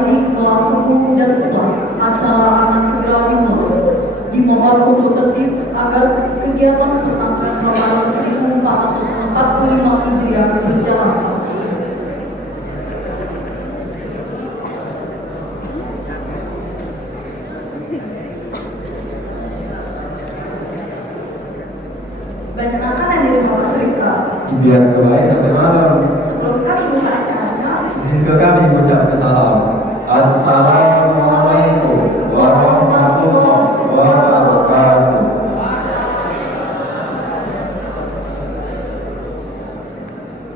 ini kelas 10 dan 11 acara akan segera dimulai. Dimohon untuk tertib agar kegiatan pesantren Ramadan 1445 Hijriah berjalan. Banyak makanan di rumah Pak Serika. Biar kebaik sampai malam. Sebelum kami buka acaranya, Izinkan kami mengucapkan salam. Assalamualaikum warahmatullahi wabarakatuh.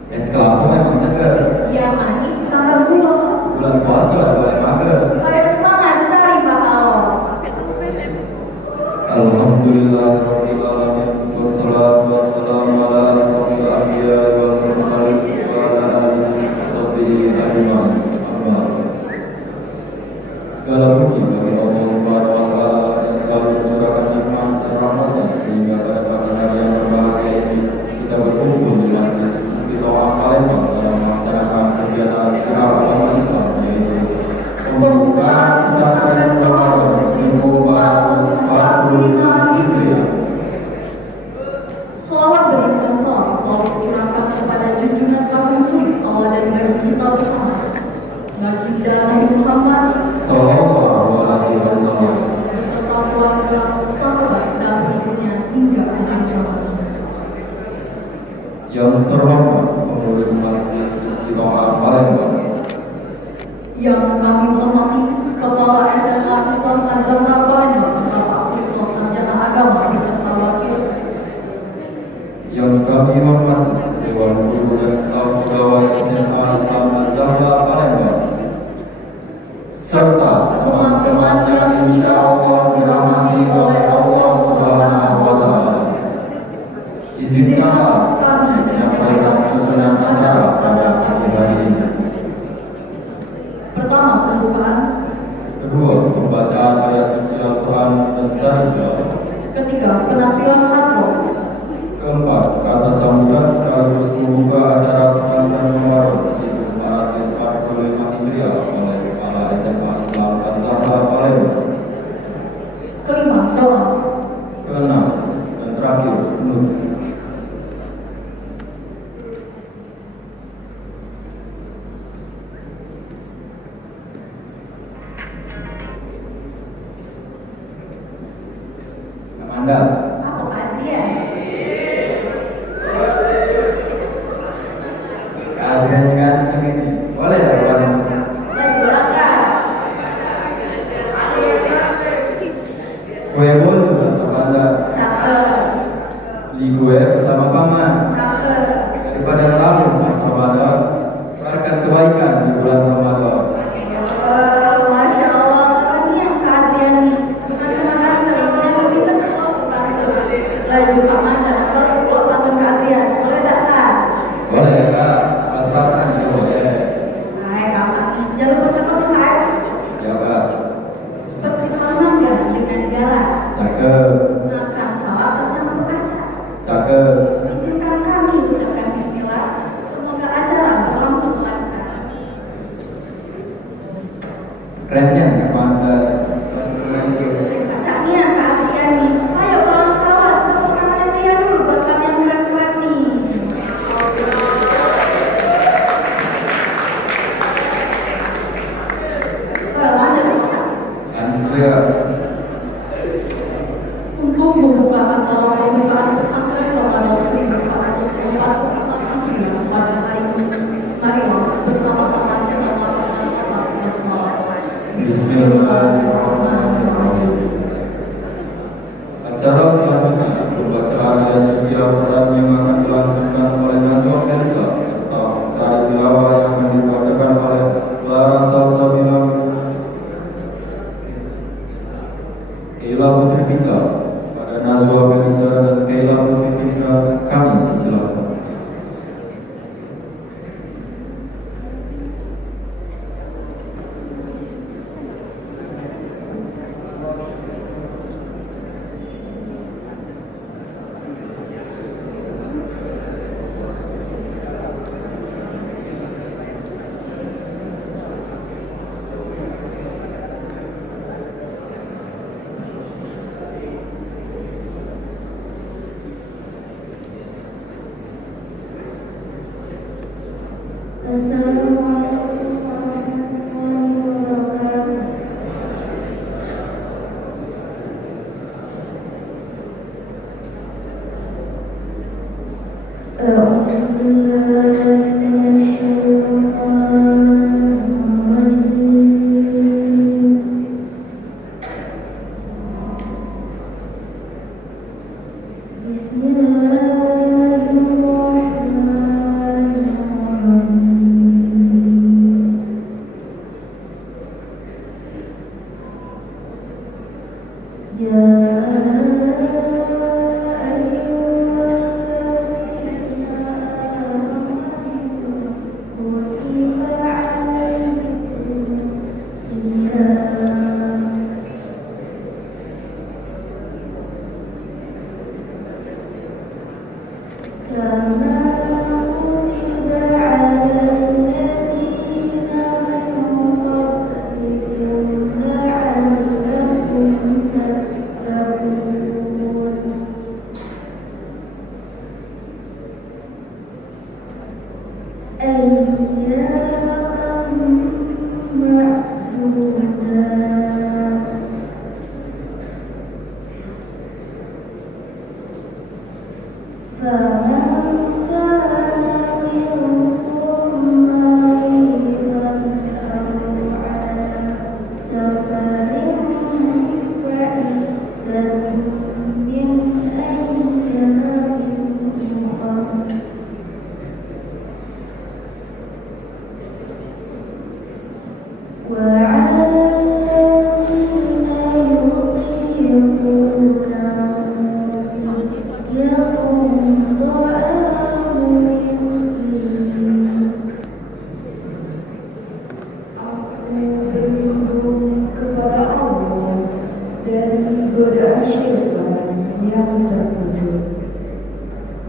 Es kelapa memang segar. yang manis tambah gula. Bulan puasa ada boleh mager. Ayo semangat cari pahala. Alhamdulillah rabbil alamin. Wassalatu wassalamu ala asrofil anbiya wal mursalin wa ala alihi washabbihi ajmain. Segala puji bagi Allah Subhanahu wa taala yang selalu mencurahkan nikmat dan rahmatnya sehingga pada pagi hari yang berbahagia ini kita berkumpul di Masjid Istiqomah Palembang dalam melaksanakan kegiatan syiar agama Islam, yaitu pembukaan pesantren Ramadan 1445 Hijriah. Selawat berikan salam selalu dicurahkan kepada junjungan agung suri Allah dan bagi kita bersama. Baginda Nabi Muhammad Sallallahu alaihi wasallam beserta keluarga, sahabat dan ibunya hingga akhir zaman. yang terhormat pengurus Masjid Istiqomah Palembang, Yang kami hormati Kepala SMA Islam Azhar Palembang, Bapak Firdaus Sarjana Agama beserta wakil. yang kami hormati Dewan Guru dan Staf Pegawai SMA Islam Zahra Palembang, serta teman-teman yang insya Allah dirahmati oleh Allah Subhanahu wa taala. Izinkanlah kami menyampaikan susunan acara pada pagi hari ini. Pertama, pembukaan. Kedua, pembacaan ayat suci Al-Quran dan Sahih. Ketiga, penampilan hadroh. Keempat, kata sambutan sekaligus membuka acara pesantren Ramadan 1445 Hijriah oleh Kepala SMA Islam Az-Zahra Palembang. Kelima, doa. Keenam dan terakhir, penutup. Amanda, Apa kajian? keadaan ganteng ini boleh dapat Silakan. kue bolu bersama Anda, Cakep. beli kue bersama paman. Cakep. Daripada lalu bersama Anda, berikan kebaikan di bulan Ramadan. Masya Allah, ini yang kajian nih. Bukan cuma ganteng, yang lebih kenal bukan laju Pak Manda, terus pulau pantun kajian. Boleh datang. Boleh ya Kak, pas-pasan ya boleh. Hai kakak, jangan lupa dong hai. Ya Kak, Perkenalan gak dengan negara. cakep, Gunakan salam bercampur kaca. cakep. Izinkan kami ucapkan bismillah. Semoga acara berlangsung lancar. Kerennya Kak Manda. Kacanya Kak Adriani. Ayo kawan-kawan, tepuk tangan yang meriah dulu buat kami yang keren-keren nih. Lanjut. Lanjut ya. Untuk membuka acara pembukaan pesantren Ramadan 1444 Hijriah pada hari ini, marilah bersama-sama kita melakukan sholat basmalah. Bismillahirrahmanirrahim. Acara selanjutnya pembacaan ayat suci Al-Quran yang akan dilanjutkan oleh Naswa Elsa serta sari tilawah yang akan dibacakan oleh Clara Salsabila Keila Putri Pinta. Pada Naswa Elsa dan Keila Putri Pinta kami silakan.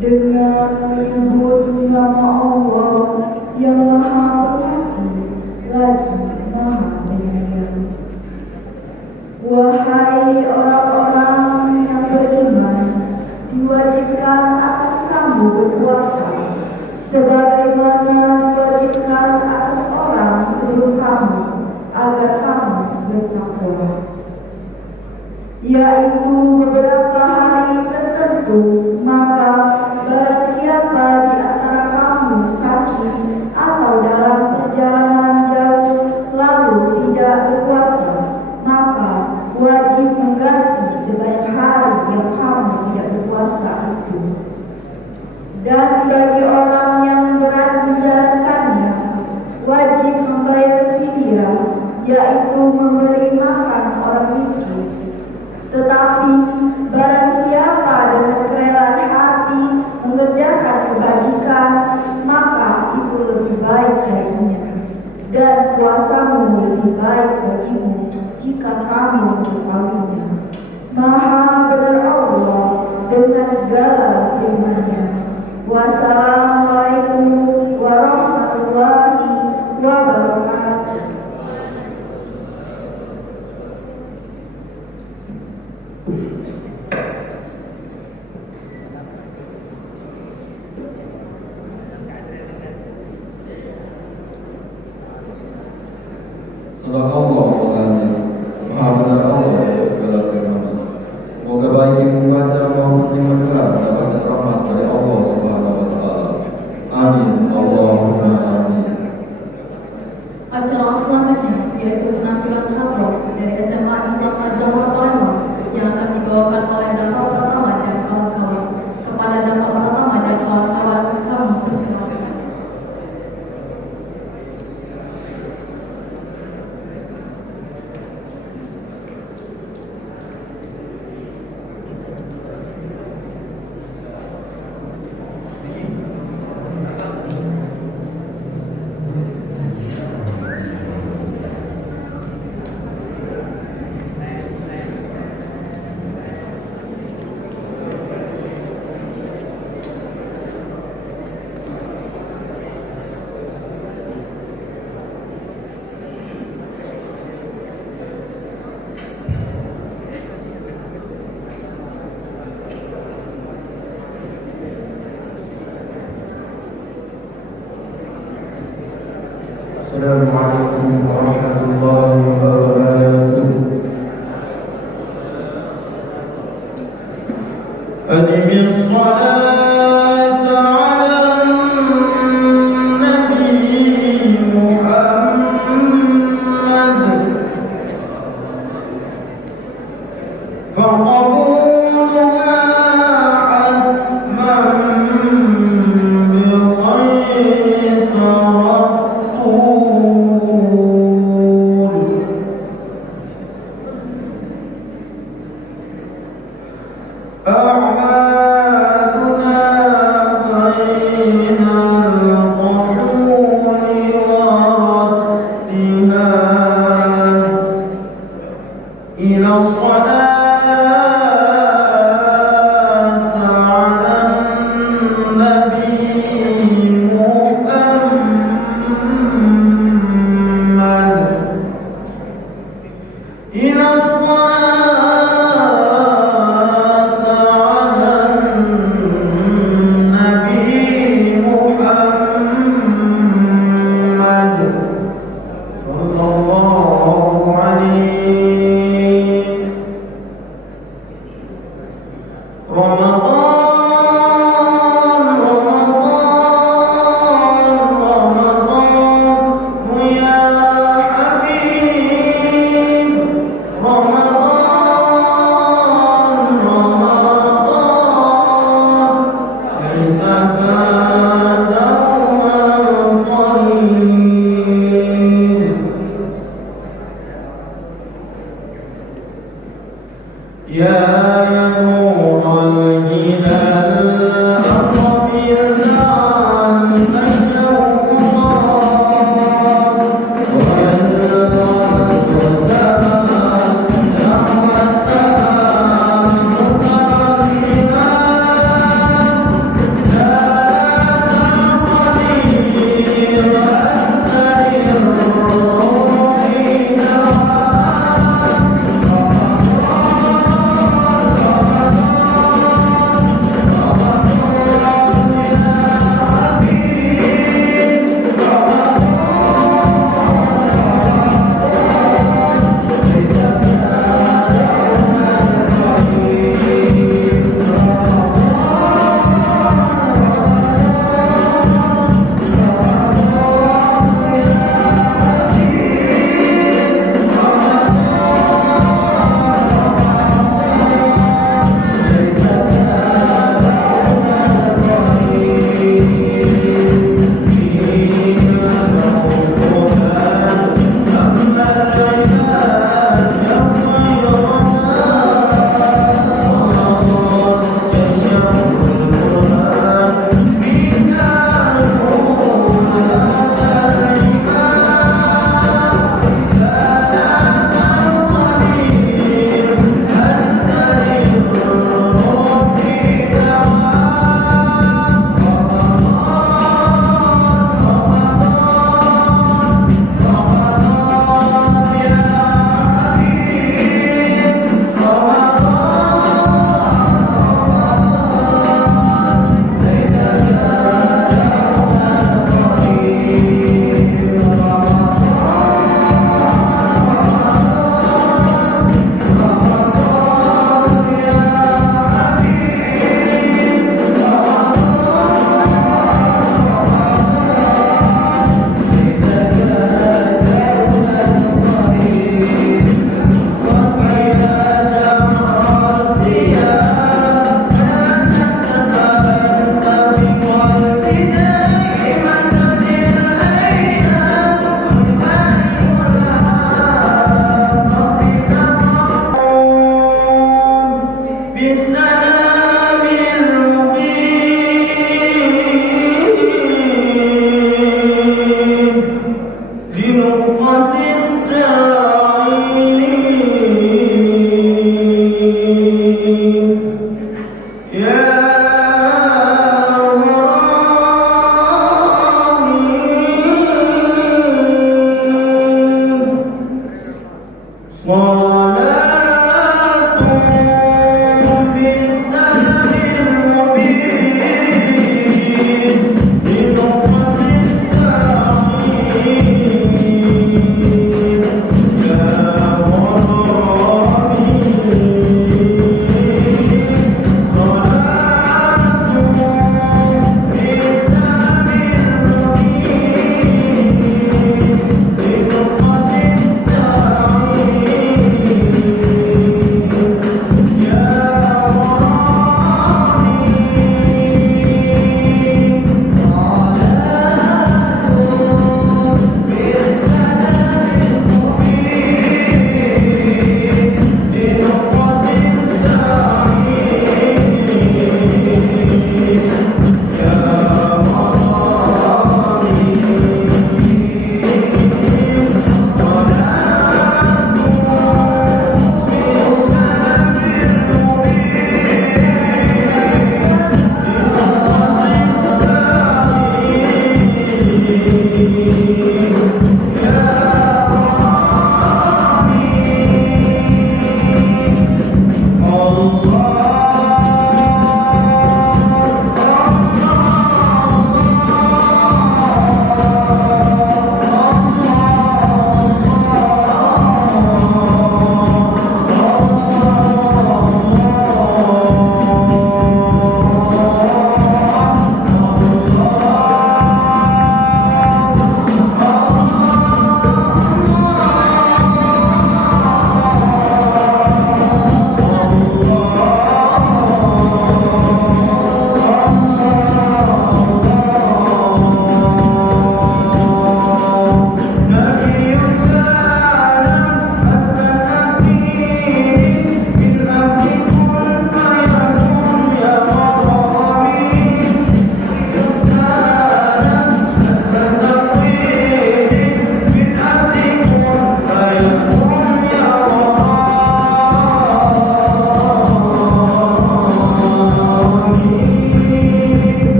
dengan menyebut nama Allah yang Maha Pengasih lagi Maha Penyayang. Wahai orang-orang yang beriman, diwajibkan atas kamu berpuasa sebagaimana diwajibkan atas orang sebelum kamu agar kamu bertakwa, yaitu beberapa hari tertentu. Maka barang siapa di antara kamu sakit atau dalam perjalanan jauh lalu tidak berpuasa, maka wajib mengganti sebanyak hari yang kamu tidak berpuasa itu. Dan bagi orang yang berat menjalankannya, wajib membayar fidyah, yaitu memberi makan orang miskin. Tetapi barang siapa dengan kerelaan hati mengerjakan kebajikan, maka itu lebih baik baginya, dan puasamu lebih baik bagimu jika kami mengetahuinya. Maha benar Allah dengan segala firman-Nya. Wassalamualaikum warahmatullahi wabarakatuh. Subhanallah, Maha benar Allah dengan segala firman-Nya. Semoga baik yang membaca maupun yang mendengar mendapatkan rahmat dari Allah Subhanahu wa Ta'ala. Amin. Allahumma amin. Acara selanjutnya yaitu penampilan hadroh dari SMA Islam Az-Zahra Palembang yang akan dibawakan oleh Dafa Pratama dan kawan-kawan. Kepada Dafa Pratama dan kawan-kawan, kami persilakan. Assalamualaikum warahmatullahi wabarakatuh. Aqimish sholata 'alan nabi Muhammad faqabuha atman bighayri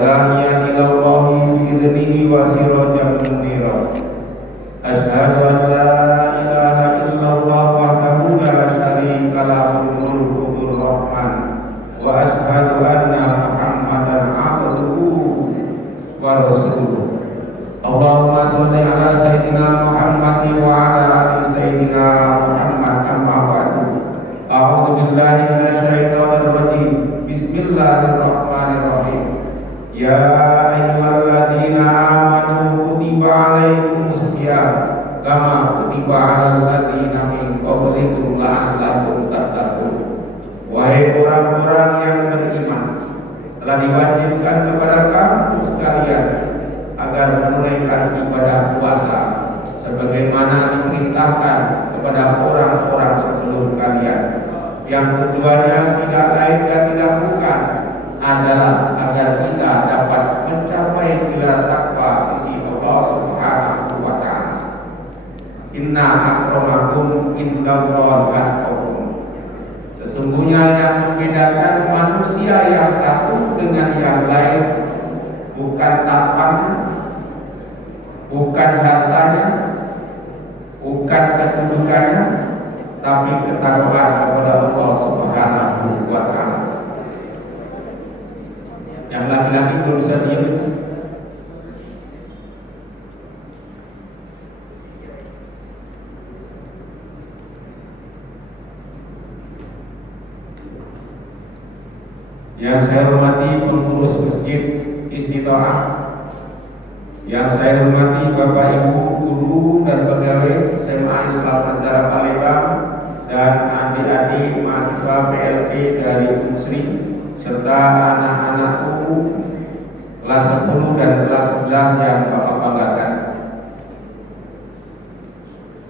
وداعيا إلى الله بإذنه وسراجا منيرا أشهد أن لا إله إلا الله وحده لا شريك له الملك الرحمن وأشهد أن محمدا عبده ورسوله اللهم صل على سيدنا محمد وعلى آل سيدنا محمد أما بعد أعوذ بالله من الشيطان الرجيم بسم الله الرحمن الرحيم يا أيها الذين آمنوا كتب عليكم الصيام كما كتب على الذين من قبلكم لعلكم تتقون. Wahai orang-orang yang beriman, telah diwajibkan kepada kamu sekalian agar menunaikan ibadah puasa sebagaimana diperintahkan kepada orang-orang sebelum kalian. Yang keduanya tidak lain dan tidak bukan adalah agar kita dapat mencapai gelar takwa sisi Allah Subhanahu wa Ta'ala. Inna akramakum indallahi atqakum. Sesungguhnya yang membedakan manusia yang satu dengan yang lain bukan tampangnya, bukan hartanya, bukan kedudukannya, tapi ketakwaan kepada Allah Subhanahu wa Ta'ala. Yang laki-laki belum bisa diam. Yang saya hormati pengurus Masjid Istitoah, yang saya hormati Bapak Ibu guru dan pegawai SMA Islam Azhar Palembang dan adik-adik mahasiswa PLP dari Unsri serta anak-anakku kelas 10 dan kelas 11 yang Bapak banggakan.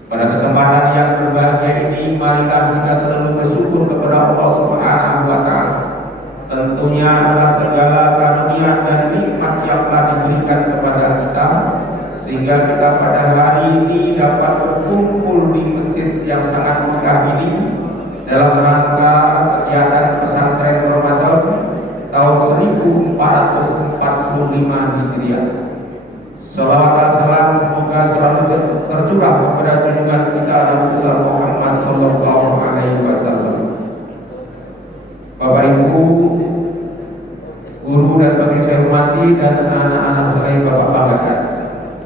Pada kesempatan yang berbahagia ini, marilah kita selalu bersyukur kepada Allah Subhanahu wa Ta'ala. Tentunya adalah segala karunia dan nikmat yang telah diberikan kepada kita sehingga kita pada hari ini dapat berkumpul di masjid yang sangat megah ini dalam rangka kegiatan pesantren Ramadan tahun 1445 Hijriah. Salawat dan salam semoga selalu tercurah kepada junjungan kita Nabi besar Muhammad sallallahu alaihi wasallam. Bapak Ibu guru dan bagi saya hormati dan anak-anak saya Bapak banggakan.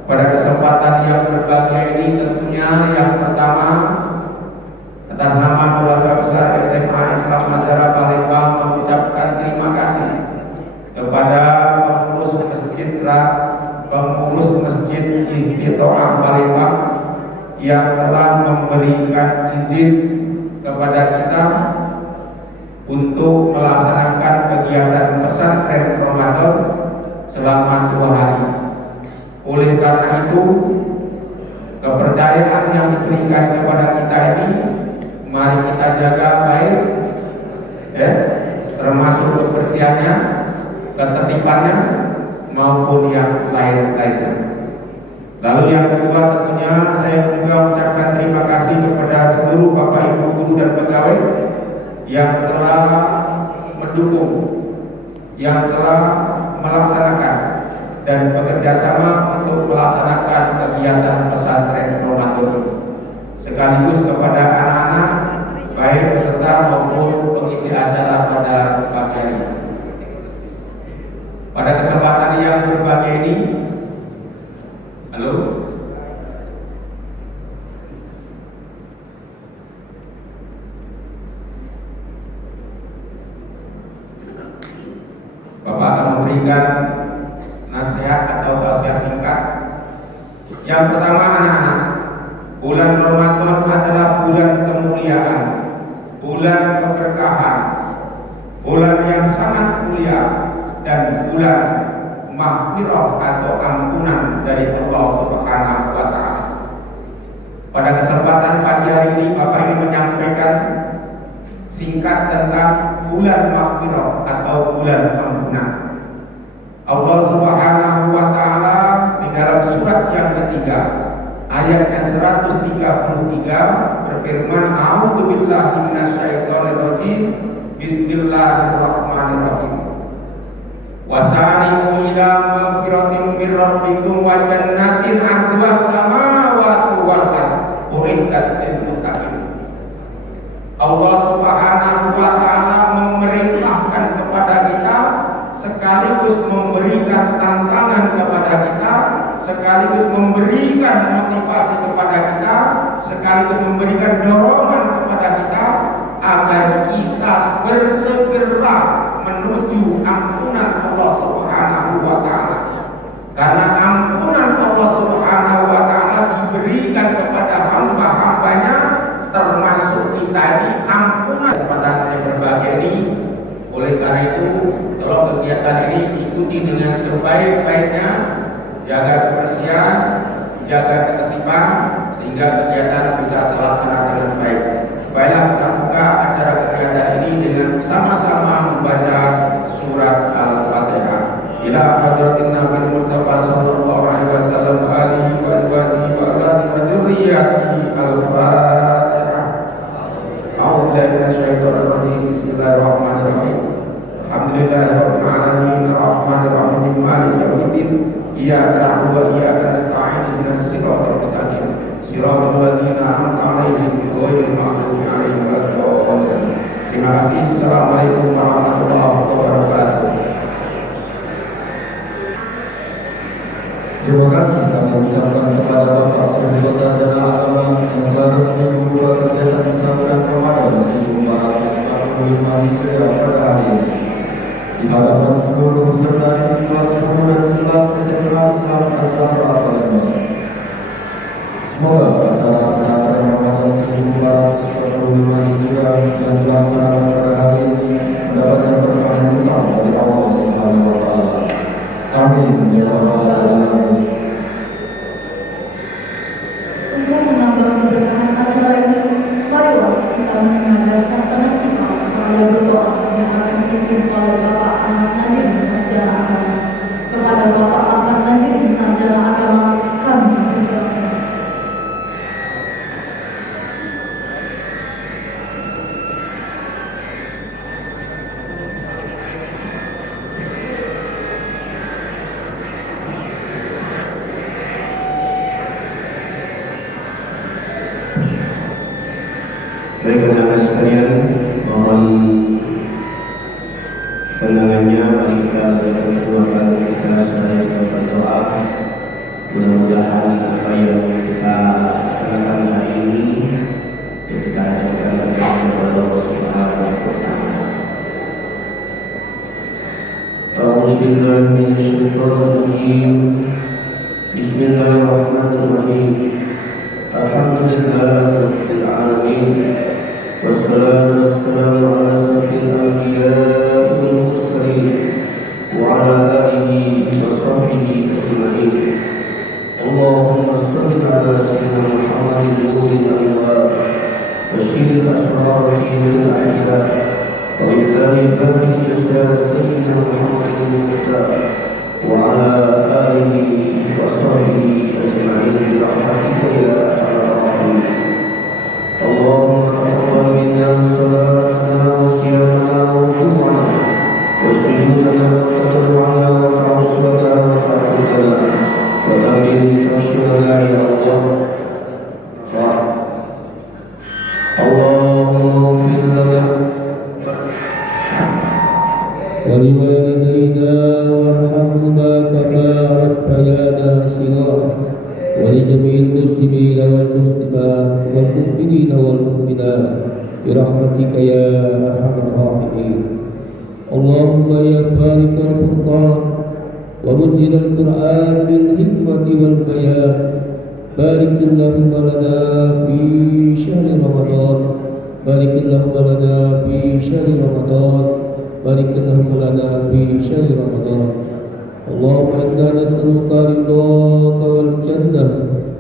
Pada kesempatan yang berbahagia ini tentunya yang pertama atas nama keluarga besar SMA Islam Azhar Palembang mengucapkan terima kasih kepada pengurus Masjid Istitoah Palembang yang telah memberikan izin kepada kita untuk melaksanakan kegiatan pesantren Ramadan selama 2 hari. Oleh karena itu, kepercayaan yang diberikan kepada kita ini mari kita jaga baik, termasuk kebersihannya, ketertibannya maupun yang lain-lainnya. Lalu yang kedua tentunya saya juga mengucapkan terima kasih kepada seluruh Bapak Ibu guru dan pegawai yang telah mendukung, yang telah melaksanakan dan bekerja sama untuk melaksanakan kegiatan pesantren Ramadan, sekaligus kepada anak-anak baik peserta maupun pengisi acara pada pagi hari. Pada kesempatan yang berbahagia ini, halo. Bapak akan memberikan nasihat atau tausiah singkat. Yang pertama, anak-anak, bulan Ramadan adalah bulan kemuliaan, bulan keberkahan, bulan yang sangat mulia dan bulan maghfirah atau ampunan dari Allah Subhanahu wa Ta'ala. Pada kesempatan pagi hari ini Bapak ingin menyampaikan singkat tentang bulan maghfirah atau bulan ampunan. Allah Subhanahu wa Ta'ala di dalam surat yang ketiga ayatnya 133 berfirman, A'udzubillahi minasyaitonirrajim, Bismillahirrahmanirrahim. Wasari'u ila magfiratin min rabbikum wa jannatin 'arduhas samawati wal ardh uiddat lil muttaqin. Allah Subhanahu wa taala memerintahkan kepada kita sekaligus memberikan tantangan kepada kita, sekaligus memberikan motivasi kepada kita, sekaligus memberikan dorongan kepada kita agar kita bersegera menuju ampunan Allah Subhanahu wa taala. Karena ampunan Allah Subhanahu wa taala diberikan kepada hamba-hambanya, termasuk kita ini ampunan kesempatan yang berbahagia ini. Oleh karena itu, tolong kegiatan ini diikuti dengan sebaik-baiknya, jaga kebersihan, jaga ketertiban, sehingga kegiatan bisa terlaksana dengan baik. Baiklah, kita buka acara kegiatan ini dengan sama-sama membaca surat Al-Fatihah. Ila hadratin Nabi Mustafa sallallahu alaihi wasallam alihi wa azwajihi wa auladihi wa dzurriyyatihi. Al-Fatihah. A'udzu billahi minasyaitonir rajim. Bismillahirrahmanirrahim. Alhamdulillahirabbil alamin arrahmanir rahim maliki yaumiddin. Iyyaka na'budu wa iyyaka nasta'in ihdinas siratal mustaqim. Siratal ladzina an'amta 'alaihim ghairil maghdubi 'alaihim waladdallin. Terima kasih. Assalamualaikum warahmatullahi wabarakatuh. Terima kasih kami ucapkan kepada Bapak Suri Sarjana Agama yang telah resmi membuka kegiatan pesantren Ramadan 1445 Hijriah pada hari ini. Di hadapan seluruh peserta di kelas 10 dan 11 SMA Islam As-Sahra Palembang. Semoga acara pesantren Ramadan 1445 Hijriah yang dilaksanakan pada hari ini mendapatkan berkah yang besar dari Allah Subhanahu wa taala. Amin ya rabbal alamin. Untuk menambah keberkahan acara ini, marilah kita menyadarkan teman kita seraya berdoa yang akan dipimpin oleh Bapak Ahmad Nazir Sarjana Agama. Kepada Bapak Ahmad Nazir Sarjana Agama, kami berserah. Baik rekan-rekan sekalian, mohon tenangannya. Mari kita berdoakan, kita seraya kita berdoa. Mudah-mudahan apa yang kita laksanakan hari ini kita ajarkan kepada Allah Subhanahu wa taala. A'udzu billahi minasyaitonir rajim. Bismillahirrahmanirrahim. Alhamdulillahirabbil alamin. Wassalatu wassalamu ala asyrafil anbiya'i wal mursalin wa ala alihi wa sahbihi ajma'in. Allahumma shalli ala sayyidina Muhammadin nuril anwar wa syiril asrarati wal ahya wa ibtahi babil yasar sayyidina Muhammadin muhtar wa ala alihi wa sahbihi ajma'in bi rahmatika ya arhamar rahimin. Allahumma taqabbal minna salatana wa siyamana wa ruku'ana wa sujudana wa tadarru'ana wa ta'awusana wa ta'abudana wa tamin tawsyana ya Allah. Allahumma ghfir lana wa liwalidayna warhamhuma kama rabbayana shighara wa li jami'il muslimina wal muslimat wal mu'minina wal mu'minat bi rahmatika ya arhamar rahimin. Allahumma ya barikal furqan wa munzilal Qur'an bil hikmati wal bayan, barik Allahumma lana fi syahri Ramadan, barik Allahumma lana fi syahri Ramadan, barik Allahumma lana fi syahri Ramadan. Allahumma inna nas'aluka ridhaka wal jannah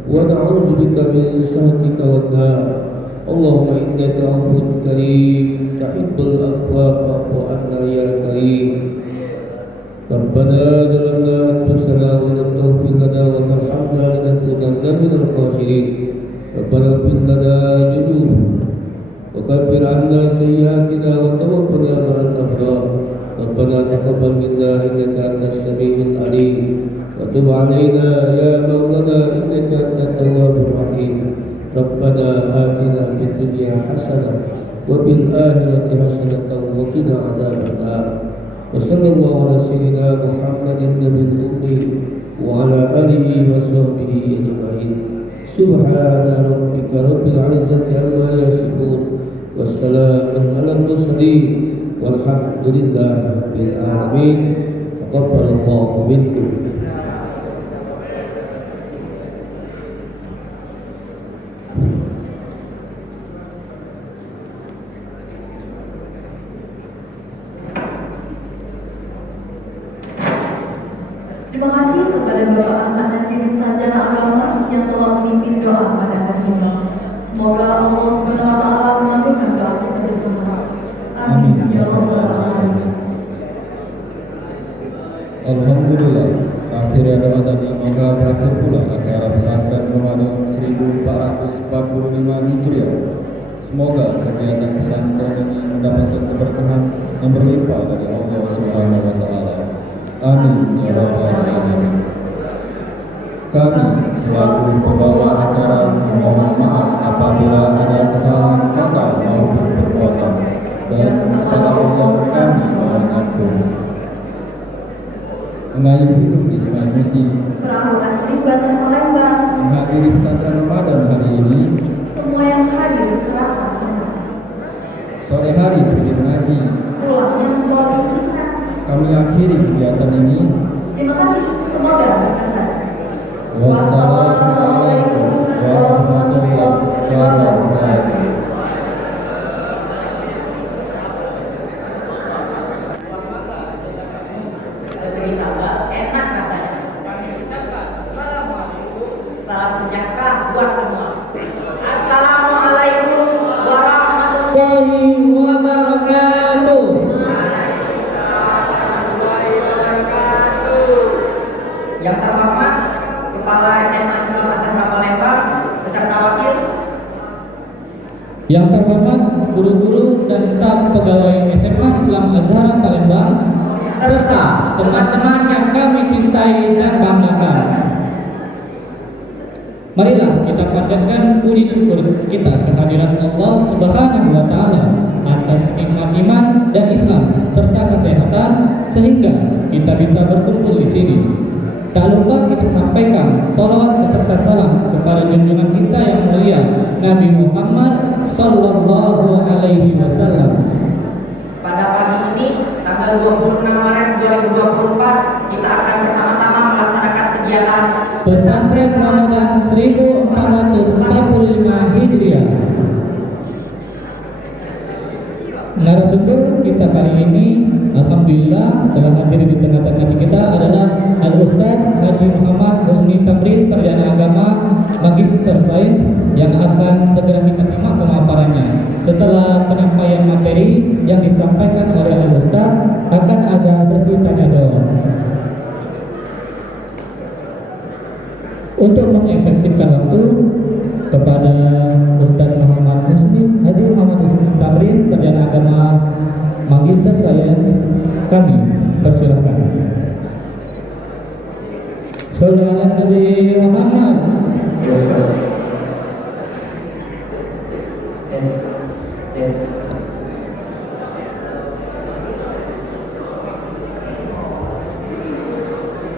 wa na'udzu bika min sakhatika wan nar. Allahumma innaka 'afuwwun karim tuhibbul afwa fa'fu 'anna ya karim. Rabbana zalamna anfusana wa lam taghfir lana wa tarhamna lanakunanna minal khasirin. Rabbana ighfir lana dhunubana wa kaffir 'anna sayyi'atina wa tawaffana ma'al abrar. Rabbana ربنا تقبل منا إنك أنت السميع العليم وتب علينا يا مولانا إنك أنت التواب الرحيم ربنا آتنا في الدنيا حسنة وفي الآخرة حسنة وقنا عذاب النار وصلى الله على سيدنا محمد النبي الأمي وعلى آله وصحبه أجمعين سبحان ربك رب العزة عما يصفون والسلام على المرسلين والحمد لله رب العالمين تقبل الله منكم. Terima kasih kepada Bapak Ahmad Nazirin Sarjana Agama yang telah memimpin doa pada hari ini. Semoga Allah Subhanahu wa taala mengabulkan doa kita bersama. Amin ya rabbal alamin. Alhamdulillah, akhirnya doa tadi maka berakhir pula acara pesantren Ramadan 1445 Hijriah. Semoga kegiatan pesantren ini mendapatkan keberkahan yang berlimpah dari Allah Subhanahu wa taala. Amin ya rabbal alamin. Kami selaku pembawa acara memohon maaf apabila ada kesalahan kata maupun perbuatan, dan kepada Allah kami mohon ampun. Mengayuh hidup Ismail Musi Perahu asli Banten Palembang. menghadiri pesantren Ramadan hari ini. Semua yang hadir terasa senang. Sore hari pergi mengaji. Pulangnya membawa kisah. Kami akhiri kegiatan ini. Terima kasih. Semoga berkesan. Wassalamualaikum warahmatullahi wabarakatuh. Enak rasanya. Salam sejahtera buat semua. Assalamualaikum warahmatullahi wabarakatuh. Yang terhormat Kepala SMA Islam Azhar Palembang beserta wakil. Yang terhormat guru-guru dan staf pegawai SMA Islam Azhar Palembang serta teman-teman yang kami cintai dan banggakan. Marilah kita panjatkan puji syukur kita kehadirat Allah Subhanahu wa taala atas nikmat iman dan Islam serta kesehatan sehingga kita bisa berkumpul di sini. Tak lupa kita sampaikan salawat beserta salam kepada junjungan kita yang mulia Nabi Muhammad sallallahu alaihi wasallam. Pada pagi ini tanggal 26 Maret 2024 kita akan bersama-sama melaksanakan kegiatan Pesantren Ramadan 1445 Hijriah. Narasumber kita kali ini alhamdulillah telah hadir di tengah-tengah kita adalah Al-Ustaz Haji Muhammad Husni Tamrin, sarjana agama, Magister Sains, yang akan segera kita simak pemaparannya. Setelah penyampaian materi yang disampaikan oleh Al-Ustaz, akan ada sesi tanya jawab. Untuk mengefektifkan waktu, kepada Ustaz Muhammad Husni, Haji Muhammad Husni Tamrin, sarjana agama, Magister Sains, kami persilakan. Sallallahu Nabi Muhammad.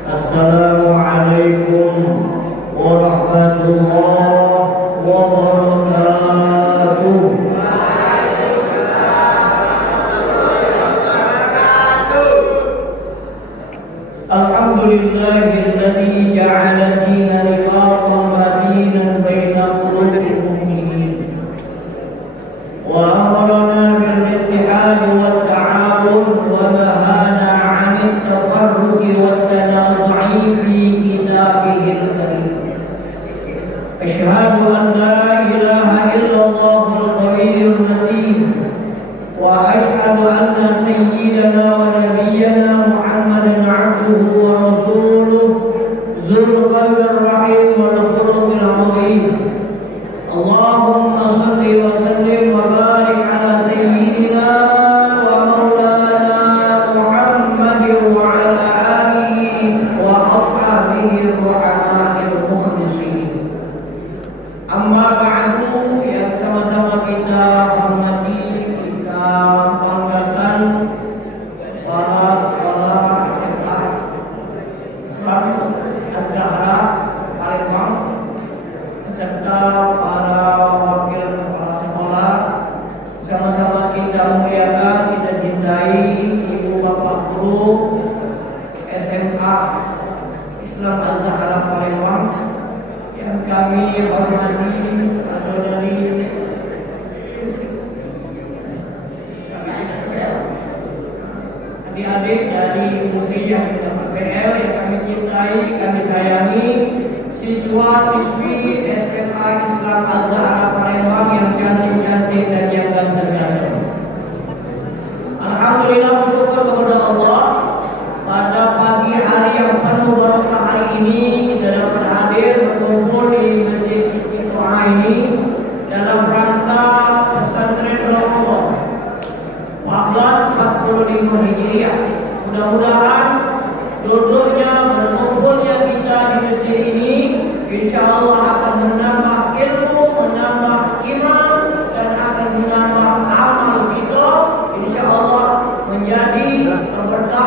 Assalamualaikum warahmatullahi wabarakatuh. Alhamdulillahilladzi ja'ala dina riqaqan madinan baina qulubil mu'minin wa amarna bil ittihad wat ta'awun wa nahana 'anil tafarruqi wat tanazu'i fi kitabihil karim. Asyhadu an la ilaha illallahul qawiyyul matin wa asyhadu anna sayyidana wa nabiyyana Muhammadan 'abduhu wa rasuluh dzul qalbir rahim wal khuluqil 'azim. Allahumma shalli wa sallim wa barik ala sayyidina wa maulana Muhammad Islam Al-Zahra Palembang yang kami hormati, ada dari adik-adik dari Muslim yang sedang PPL yang kami cintai, kami sayangi, siswa-siswi SMA Islam Al-Zahra Palembang yang cantik-cantik dan yang ganteng-ganteng. Alhamdulillah, bersyukur kepada Allah pada pagi hari yang penuh barokah hari ini kita dapat hadir berkumpul di Masjid Istiqomah ini dalam rangka pesantren Ramadan 1445 Hijriah. Mudah-mudahan duduknya berkumpulnya kita di masjid ini insya Allah akan menambah ilmu, menambah iman, dan akan menambah amal kita. Insya Allah menjadi berkah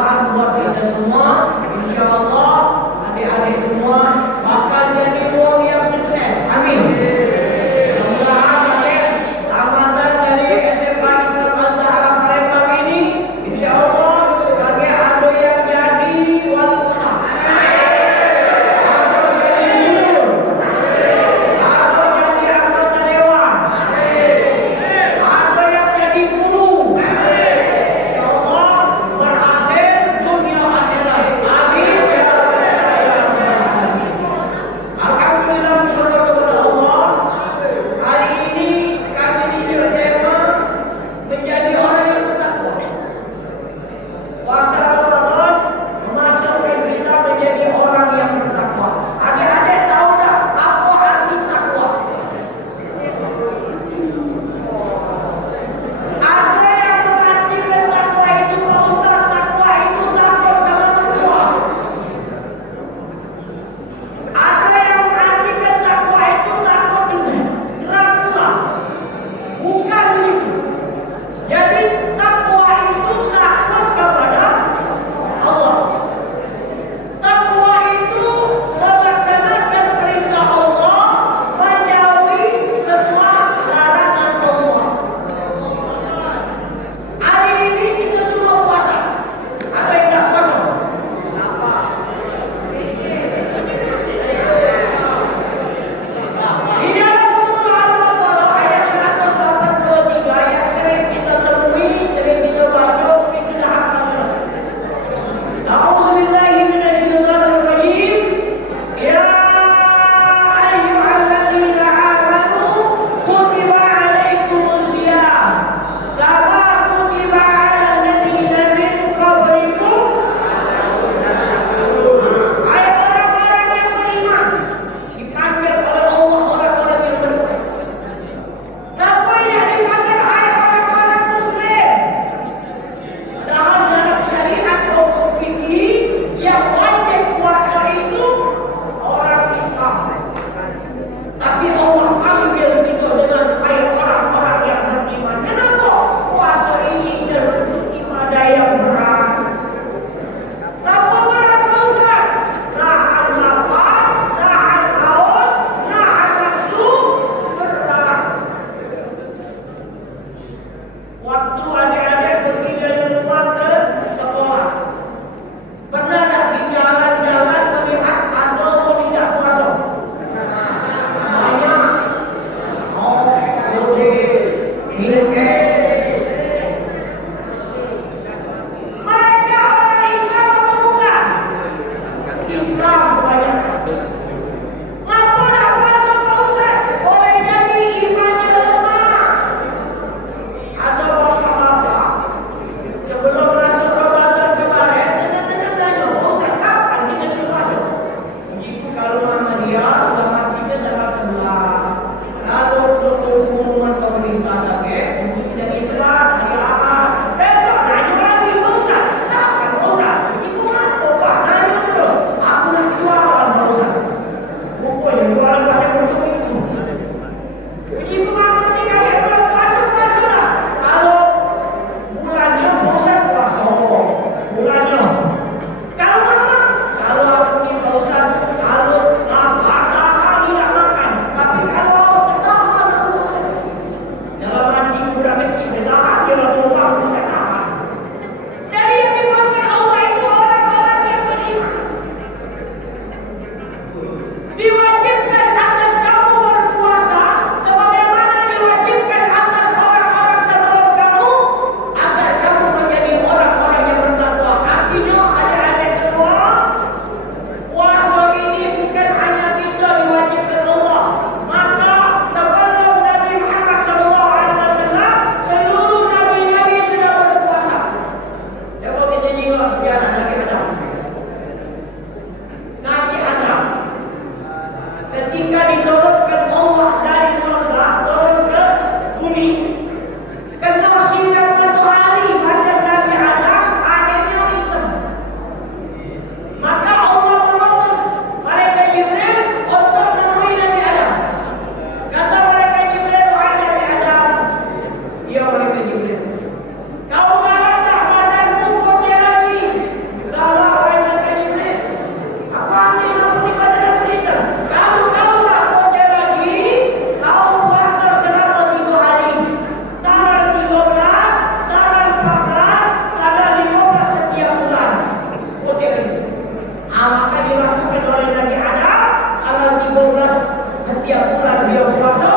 yang dilakukan oleh Nabi Adam. Tanggal 13 setiap bulan dia puasa,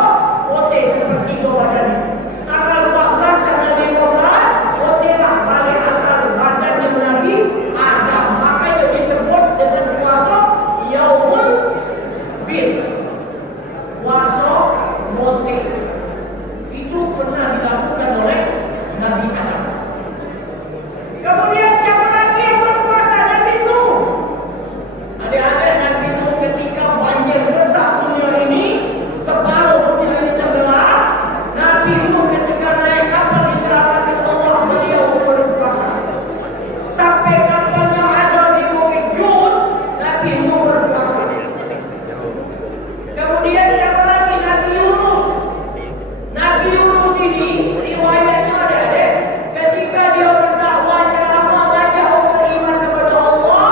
OT seperti badan. Tanggal 14 dan 15 OT lah balik asal badannya Nabi Adam. Makanya disebut dengan puasa Yaumul Bid. Puasa OT itu pernah dilakukan oleh Nabi Adam. Kemudian siapa lagi yang berpuasa? Nabi Nuh. Adik-adik, Nabi Nuh ketika banjir besar dunia ini, separuh dunia ini tenggelam, Nabi Nuh ketika naik kapal diselamatkan Allah, beliau berpuasa. Sampai kapalnya ada di Bukit Jud, Nabi Nuh berpuasa. Kemudian siapa lagi? Nabi Yunus. Nabi Yunus ini riwayatnya adik-adik, ketika dia berdakwah ceramah ngajak orang beriman kepada Allah,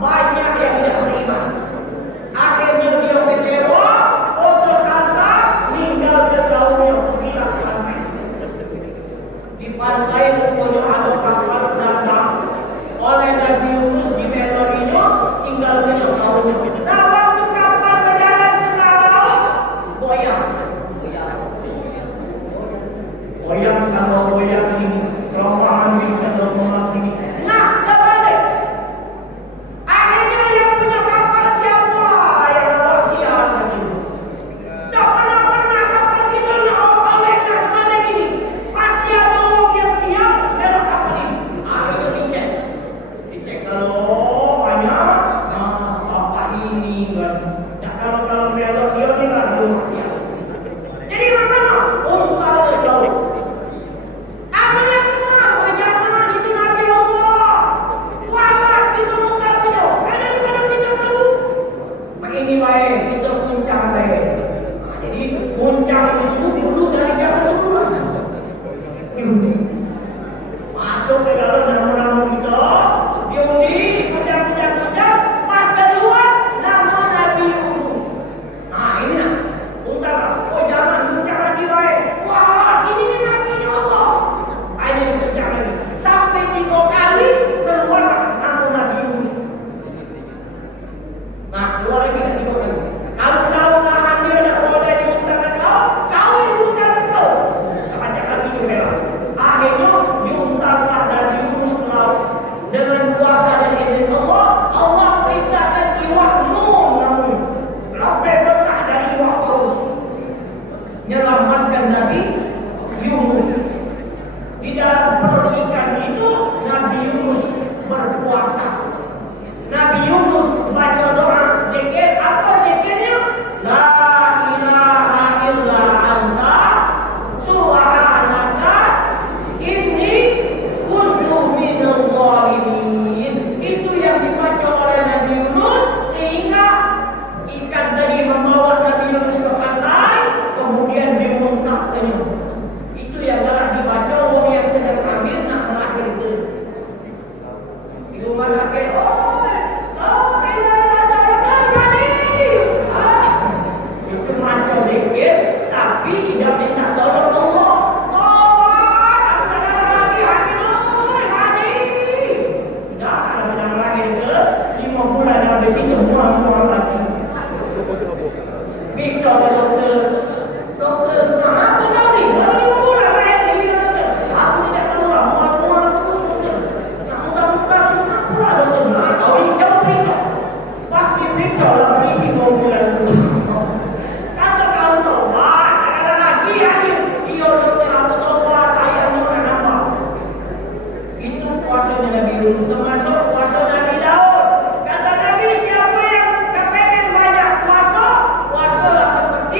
banyak yang tidak beriman. Akhirnya dia kecewa, putus asa, meninggal ke kaumnya pergilah ke pantai. Di pantai rupanya ada kapal datang oleh Nabi Yunus di Melorino, tinggal ke kaumnya. Nah, waktu kapal berjalan ke laut, goyang. Goyang sama goyang sini, rombongan bisa rombongan sini. Nah, terbalik. Akhirnya yang punya kapal siapa? Yang bawa sial lagi. Tak pernah kapal kita nak oleh kemana gini. Pasti ada orang yang siap dalam kapal ini. Akhirnya dicek kalau banyak, apa ini kan? Nah, kalau belok dia ni lah rumah siap. Jadi mana? Umkar di laut. Apa yang kenal? Jangan itu Nabi Allah. Wabak kita muntah punya. Ada di mana kita tahu? Begini baik, kita puncak baik. Jadi puncak itu dulu dari zaman dulu. Diundi. Masuk ke dalam nama-nama kita. Diundi, puncak. Pas keluar nama Nabi Yunus. Nah ini nak. Puncak lah. Oh jangan puncak lagi baik. Wah ini Nabi Allah. Ayo puncak lagi. Sampai 3 kali keluar nama Nabi Yunus. Nah keluar lagi 3 kali. Kalau nahan dia nak boleh diuntarkan kau diuntarkan kau. Baca lagi juga. Akhirnya diuntarkan Nabi Yunus ke laut. Dengan kuasa dan izin Allah, Allah perintahkan iwak Nuh namanya. Lebih besar dari iwak paus. Menyelamatkan Nabi Yunus. Di dalam perut ikan itu Nabi Yunus berpuasa. Nabi Yunus baca doa zikir. Apa zikirnya? La ilaha illa anta subhanaka inni kuntu minadh dhalimin. Itu yang dibaca oleh Nabi Yunus sehingga ikan tadi membawa Nabi Yunus ke pantai, kemudian dimuntahkannya. Itu yang telah dibaca orang yang sedang hamil nak melahirkan. Di rumah sakit, itu macam zikir, tapi tidak minta tolong Allah. Tolong, aku tak ada lagi hati. Sudah, kalau sedang lahir ke 5 bulan habis itu mual lagi. Bisa ke dokter, apa tahu ni? Baru 5 bulan lahir ni dokter. Aku tidak tahu lah, mual terus dokter. Nak muntah-muntah terus nak pula dokter. Nah, kau ini jauh periksa. Pasti periksa lah perisi 2 bulan dulu. Kata kau tobat, tak ada lagi hadir. Dia dokter aku tobat, ayah murah nama. Itu puasanya Nabi Yunus, termasuk puasa Nabi Daud. Kata Nabi, siapa yang kepengen banyak puasa, puasalah seperti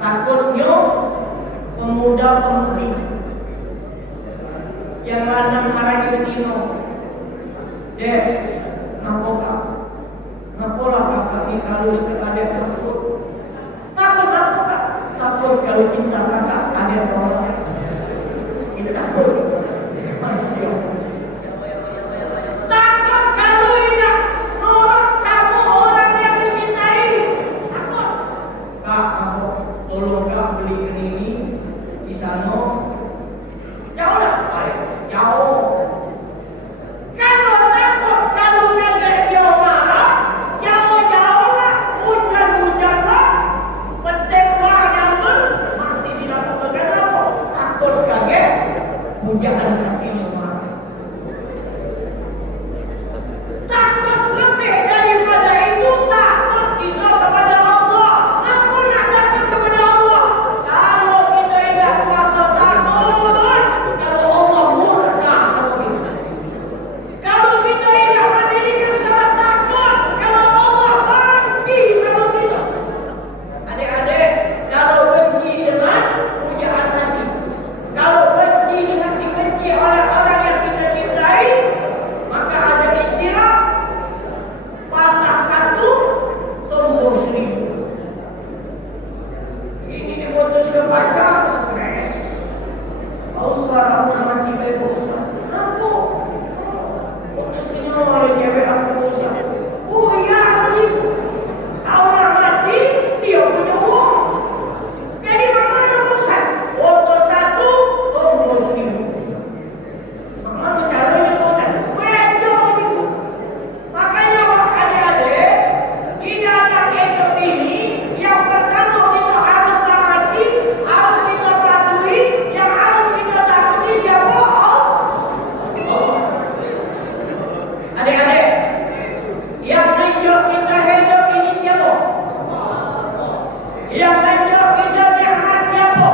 Takutnya pemuda-pemudi yang lanang marah Yudino, deh, ngapolah kakak ini kalau ikut adik takut apa kak? Takut kalau cinta kakak adik tolong itu takut manusia. Takut kalau tidak nolak sama orang yang dicintai, takut. Kak, aku tolong kak beli ini di sana. Jauh dah, jauh. Kalau takut, kalau kaget dia marah, jauh-jauh lah, hujan-hujan lah, petembak yang masih dilakukan apa? Takut kaget, pujaan hatinya marah. Takut lebih daripada itu, takut kita kepada Allah. Apa nak takut kepada Allah? Kalau kita tidak kuasa takut, kalau Allah murka sama kita. Kalau kita tidak mendirikan salat takut, kalau Allah benci sama kita. Adik-adik, kalau benci dengan pujaan hati, kalau benci dengan dibenci oleh orang yang kita cintai, maka ada istilah patah satu, tumbuh seribu. Ini diputuskan baca, stres. Ustaz, aku sama cewek bosan. Kenapa? Putusnya oleh cewek aku bosan. Oh iya, begitu. Orang mati, dia punya uang. Jadi bagaimana bosan? Foto satu, tumbuh seribu. Bagaimana caranya bosan? Bejo begitu. Makanya adik-adik, di dalam hidup ini, yang pertama kita harus taati, harus kita patuhi, yang harus kita takuti siapa? Allah. Adik-adik, yang menunjuk kita hidup ini siapa? Yang menunjuk kita nikmat siapa?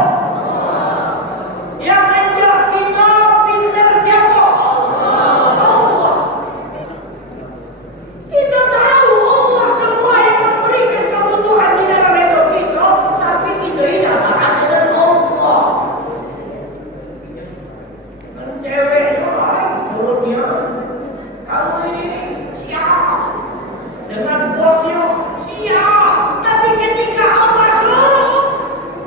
Yang menunjuk kita pintar siapa? Allah. Kita tahu Allah semua yang memberikan kebutuhan di dalam hidup kita, tapi kita tidak taat dengan Allah. Dan cewek mulutnya, kamu ini siap, dengan bosnya siap, tapi ketika Allah suruh,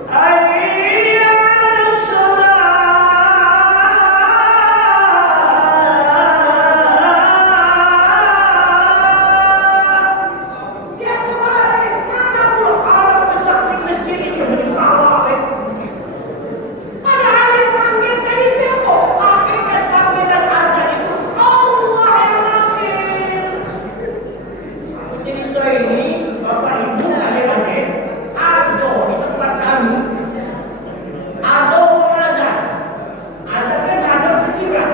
hayya 'alas shalah. Ya suai, mana pula orang besar di masjid ini berkawal. Padahal yang panggil tadi siapa? Hakikat panggilan azan itu Allah yang panggil. Aku cerita ini, Bapak Ibu adik-adik, ada di tempat kami, ada orang azan. Ada kan ada pikiran.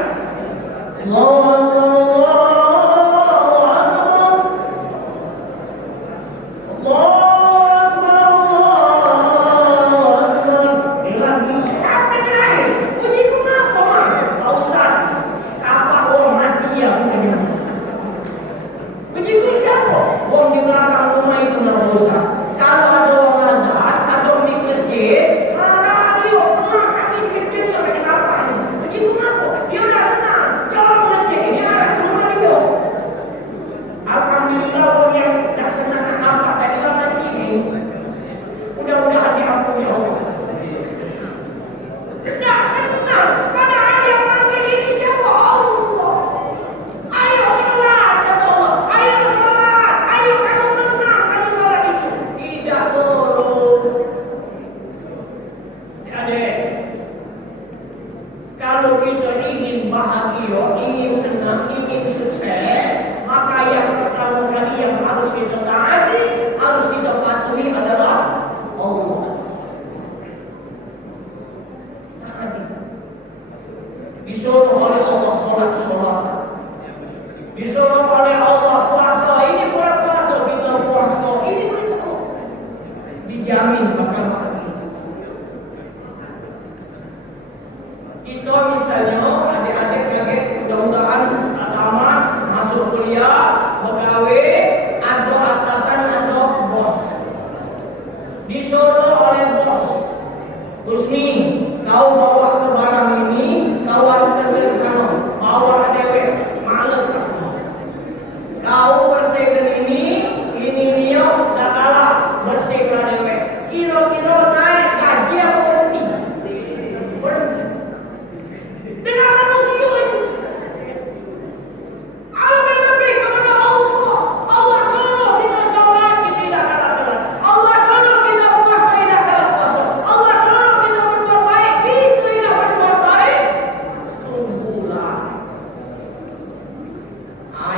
Begitu siapa? Wong di belakang rumah itu nak dosa. Kalau ada orang azan atau di masjid, marah dia, pernah kami kecilnya macam apa ni? Begitu kenapa? Dia dah senang. Jalan masjid ini arah ke rumah dia. Alhamdulillah orang yang dah senang nak apa tadi lama ini. Mudah-mudahan diampuni Allah. Dah senang. Padahal yang panggil ini siapa? Allah. Ayo sholat, kata Allah. Ayo sholat. Ayo kamu menang kali sholat itu. Tidak turun. Adik, kalau kita ingin bahagia, ingin senang, ingin sukses, maka yang pertama kali yang harus kita taati, harus kita patuhi adalah Allah. Taati. Disuruh oleh Allah sholat. Disuruh oleh Allah puasa. Ini bukan puasa, kita puasa. Ini beritahu. Dijamin bakal makan. Kita misalnya adik-adik lagi mudah-mudahan tamat, masuk kuliah, pegawai, ada atasan, ada bos. Disuruh oleh bos Husni, kau bawa ke barang ini, kau antar ke sana, bawa dewe, males aku. Kau bersihkan ini dia dah kalah bersihkan dewe. Kira-kira naik gaji apa berhenti? Berhenti. Dengan manusia itu. Allah lebih kepada Allah. Allah suruh kita sholat, kita tidak kalah sholat. Allah suruh kita puasa, tidak kalah puasa. Allah suruh kita berbuat baik, kita tidak berbuat baik. Tunggulah.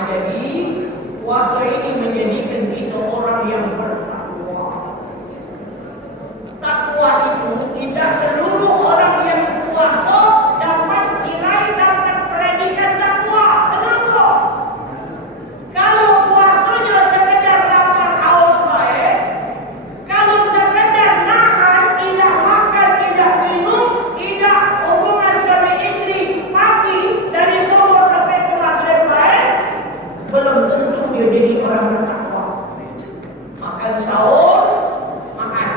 Jadi puasa ini menjadikan kita orang yang bertakwa. Takwa itu tidak seluruh orang yang puasa dapat nilai, dapat predikat takwa. Kenapa? Kalau puasanya sekedar lapar haus baik, kalau sekedar nahan, tidak makan, tidak minum, tidak hubungan suami istri pagi dari subuh sampai ke maghrib baik, belum tentu dia jadi orang bertakwa. Makan sahur, makan.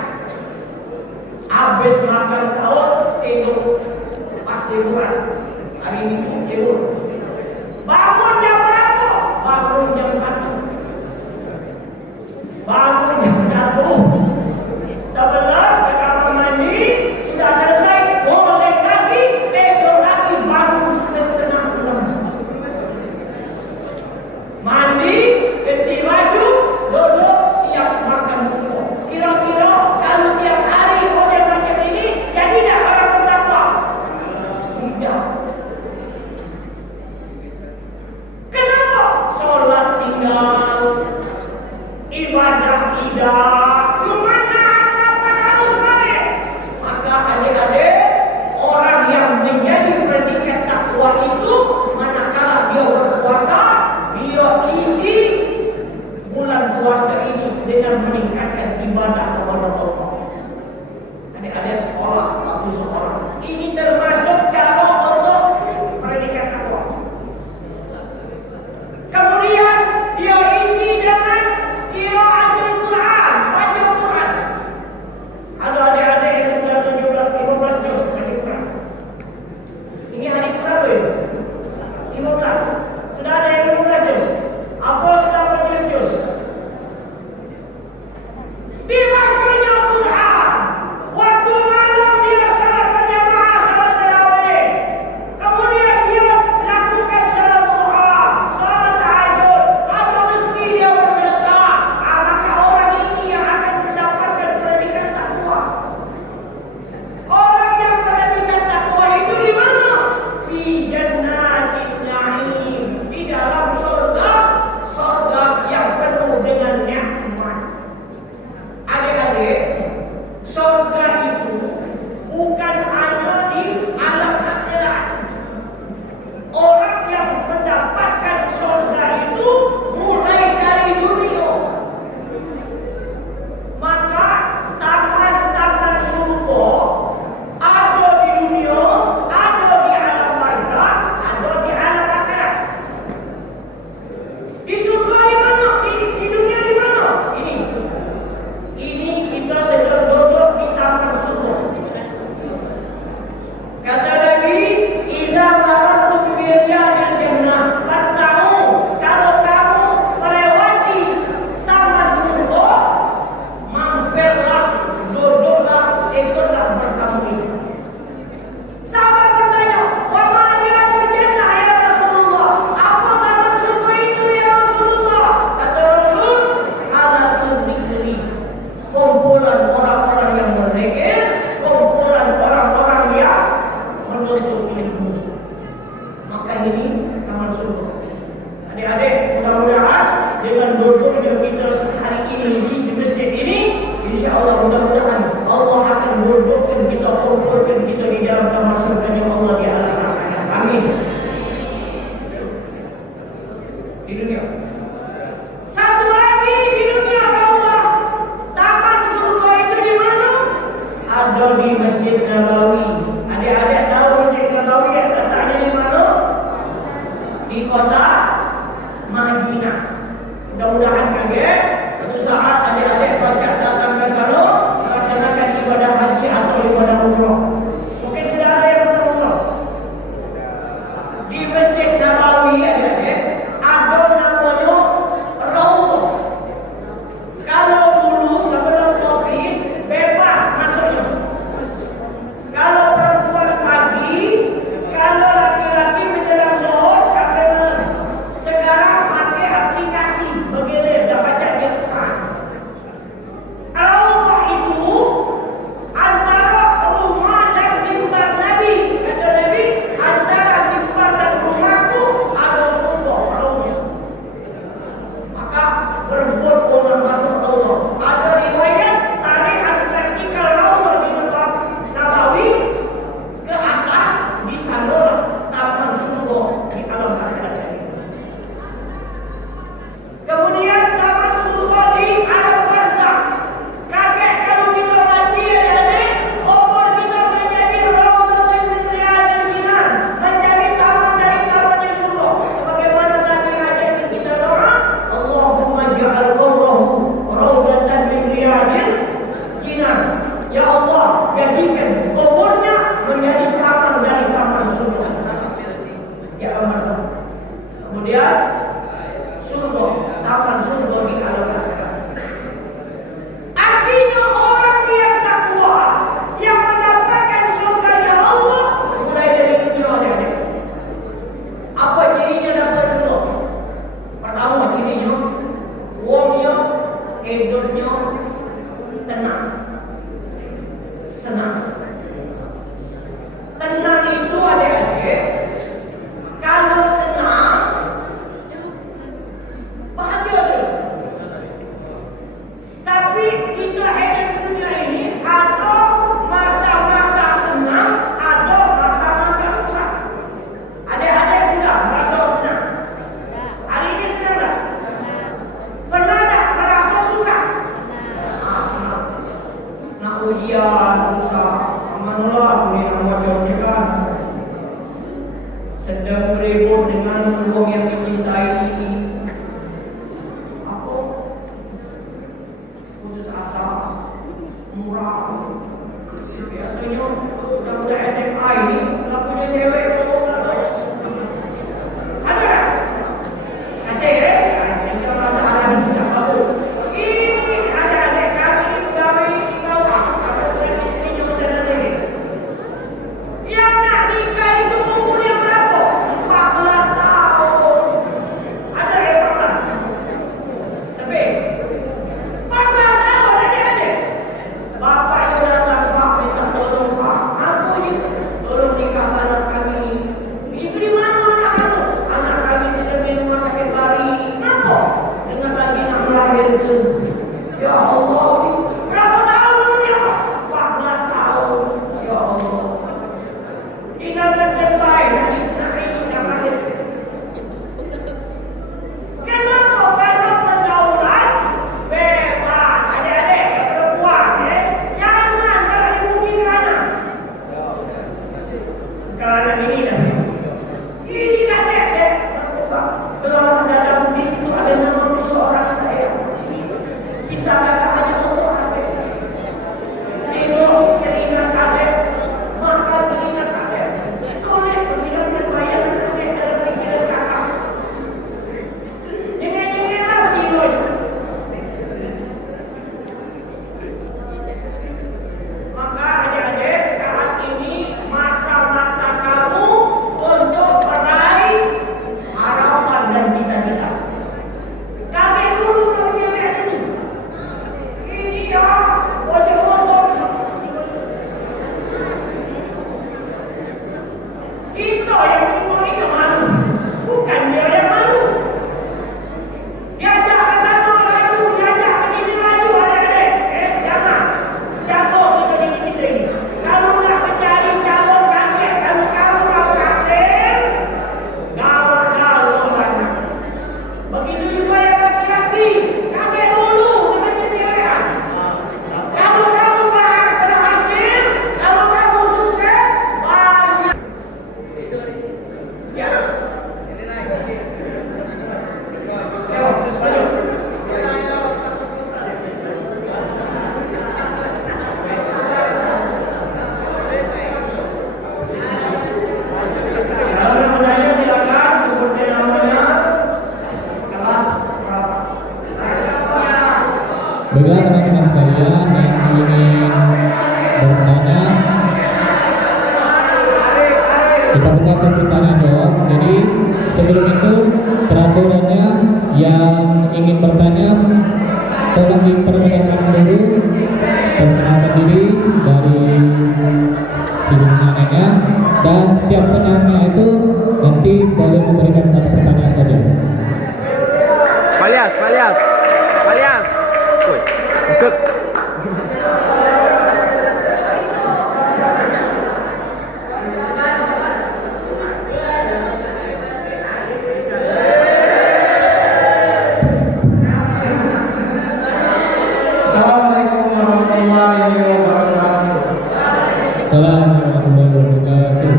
Habis makan sahur, tidur. Pas liburan, hari ini tidur. Bangun jam berapa? Bangun jam 1. Bangun jam 1. Dah belas, ke kamar mandi, sudah selesai, boleh lagi, tidur lagi, bangun setengah 6. Mandi, ganti baju, duduk, siap makan semua. Kira-kira kalau tiap hari model macam ini, jadi tak orang bertakwa? Tidak. Kenapa? Sholat tinggal, ibadah tidak, cuma nahan harus baik. Maka adik-adik, orang yang menjadi predikat takwa itu, manakala dia berpuasa, dia isi bulan puasa ini dengan meningkatkan ibadah kepada Allah. Adik-adik sekolah, aku sekolah. Ini termasuk cara untuk predikat takwa. Kemudian dia isi dengan qiraatul Quran, baca Quran. Ada adik-adik yang sudah 17-15 juz baca Quran. Ini hari keberapa ini? 15. Sudah ada yang 15 juz. Apa sudah berjuz-juz? Dibacanya Quran. Waktu malam dia salat berjamaah, salat tarawih. Kemudian dia lakukan salat duha, salat tahajud. Ada rezeki dia bersedekah. Maka orang ini yang akan mendapatkan predikat takwa. Orang yang predikat takwa itu di mana? Fi jannatin na'im. Di dalam surga, surga yang penuh dengan nikmat. Adik-adik, surga itu bukan hanya di alam akhirat. Orang yang mendapatkan surga itu mulai dari dunia. Maka taman-taman surga ada di dunia, ada di alam barzakh, ada di alam akhirat. Di surga di mana? Di dunia di mana? Ini kita sedang duduk di taman surga. Kata Nabi, "Idza marartum bi riyadil jannah, fatta'u." Kalau kamu melewati taman surga, mampirlah, duduklah, ikutlah bersama ini. Sahabat bertanya, "Wa ma riyadil jannah ya Rasulullah?" Apa taman surga itu ya Rasulullah? Kata Rasul, "Halatul dzikri." Kumpulan orang-orang yang berzikir, kumpulan orang-orang yang menuntut ilmu. Maka ini taman surga. Adik-adik, mudah-mudahan dengan duduknya kita sehari ini di masjid ini, insya Allah mudah-mudahan Allah akan dudukkan kita, kumpulkan kita di dalam taman surga Allah di alam akhirat. Amin. Di dunia. Satu lagi di dunia Allah. Taman surga itu di mana? Ada di Masjid Nabawi. Adik-adik tahu Masjid Nabawi letaknya di mana? Di kota Madinah. Mudah-mudahan kaget. Suatu saat adik-adik baca datang ke sana, melaksanakan ibadah haji atau ibadah umrah. menjadikan kuburnya menjadi kamar dari kamar surga. Ya Allah. Kemudian surga, taman surga di alam akhirat. Artinya orang yang takwa, yang mendapatkan surganya Allah mulai dari dunia ini. Apa cirinya dapat surga? Pertama cirinya, uangnya, hidupnya tenang, senang. Tenang itu adik-adik, kalau senang bahagia terus. Tapi kita hidup dunia ini ada masa-masa senang, ada masa-masa susah. Adik-adik sudah merasa senang? Hari ini senang tak? Pernah tak merasa susah? Nak ujian susah. Amanullah ini nak baca ujian. Sedang beribut dengan uang yang dicintai. Aku putus asa, murah. Biasanya budak-budak SMA ini kalau punya cewek cowok ada tak? Ada ya? Saya merasa ada di tidak tahu. Ini adik-adik kami pegawai bawah sampai dengan istrinya masih ada lagi. Yang nak nikah itu umurnya berapa? 14 tahun. Ada yang 14. Tapi 14 tahun adik-adik. Bapaknya datang, Pak, minta tolong Pak. Aku je, tolong nikahkan anak kami. Itu di mana anak kamu? Anak kami sedang di rumah sakit lari. Kenapa? Dengan lagi nak melahirkan. Ya Allah, berapa tahun umurnya Pak? 14 tahun. Ya Allah. Ingatkan yang baik, nak ini yang lahir. Kenapa? Karena pergaulan bebas. Adik-adik yang perempuan, jangan kalau dimungkinkan. Kerana ini dah. Ini dah adik-adik. Kalau ada di situ ada nama seorang saya. Cinta kakak hanya untuk adik. Tidur teringat adik, makan teringat adik. Soleh mengingatkan bayar adik dalam pikiran kakak. Nyengir-nyengirlah tidur. Maka adik-adik saat ini masa-masa kamu untuk meraih harapan dan cita-cita. Kami dulu nak cewek ini. Ini ya, wajah motor. Kita yang umur ini malu, bukan dia yang malu. Diajak ke sana laju, diajak ke sini laju, adik-adik. Jangan jatuh kita diri kita ini. Kalau nak mencari calon kandidat, kalau kamu tak berhasil, galau-galau banyak. Begitu juga yang laki-laki, kami dulu dengan cecewean. Kalau kamu berhasil, kalau kamu sukses, banyak. Ya. Kalau namanya silakan seperti namanya kelas berapa? Baiklah teman-teman sekalian yang ingin bertanya, kita buka sesi tanya jawab. Jadi sebelum itu peraturannya yang ingin bertanya tolong diperkenalkan dulu, perkenalkan diri dari sisi penanyanya, dan setiap penanya itu nanti boleh memberikan satu pertanyaan saja. Palias. Woi, bengkek. Assalamualaikum warahmatullahi wabarakatuh. Assalamualaikum warahmatullahi wabarakatuh.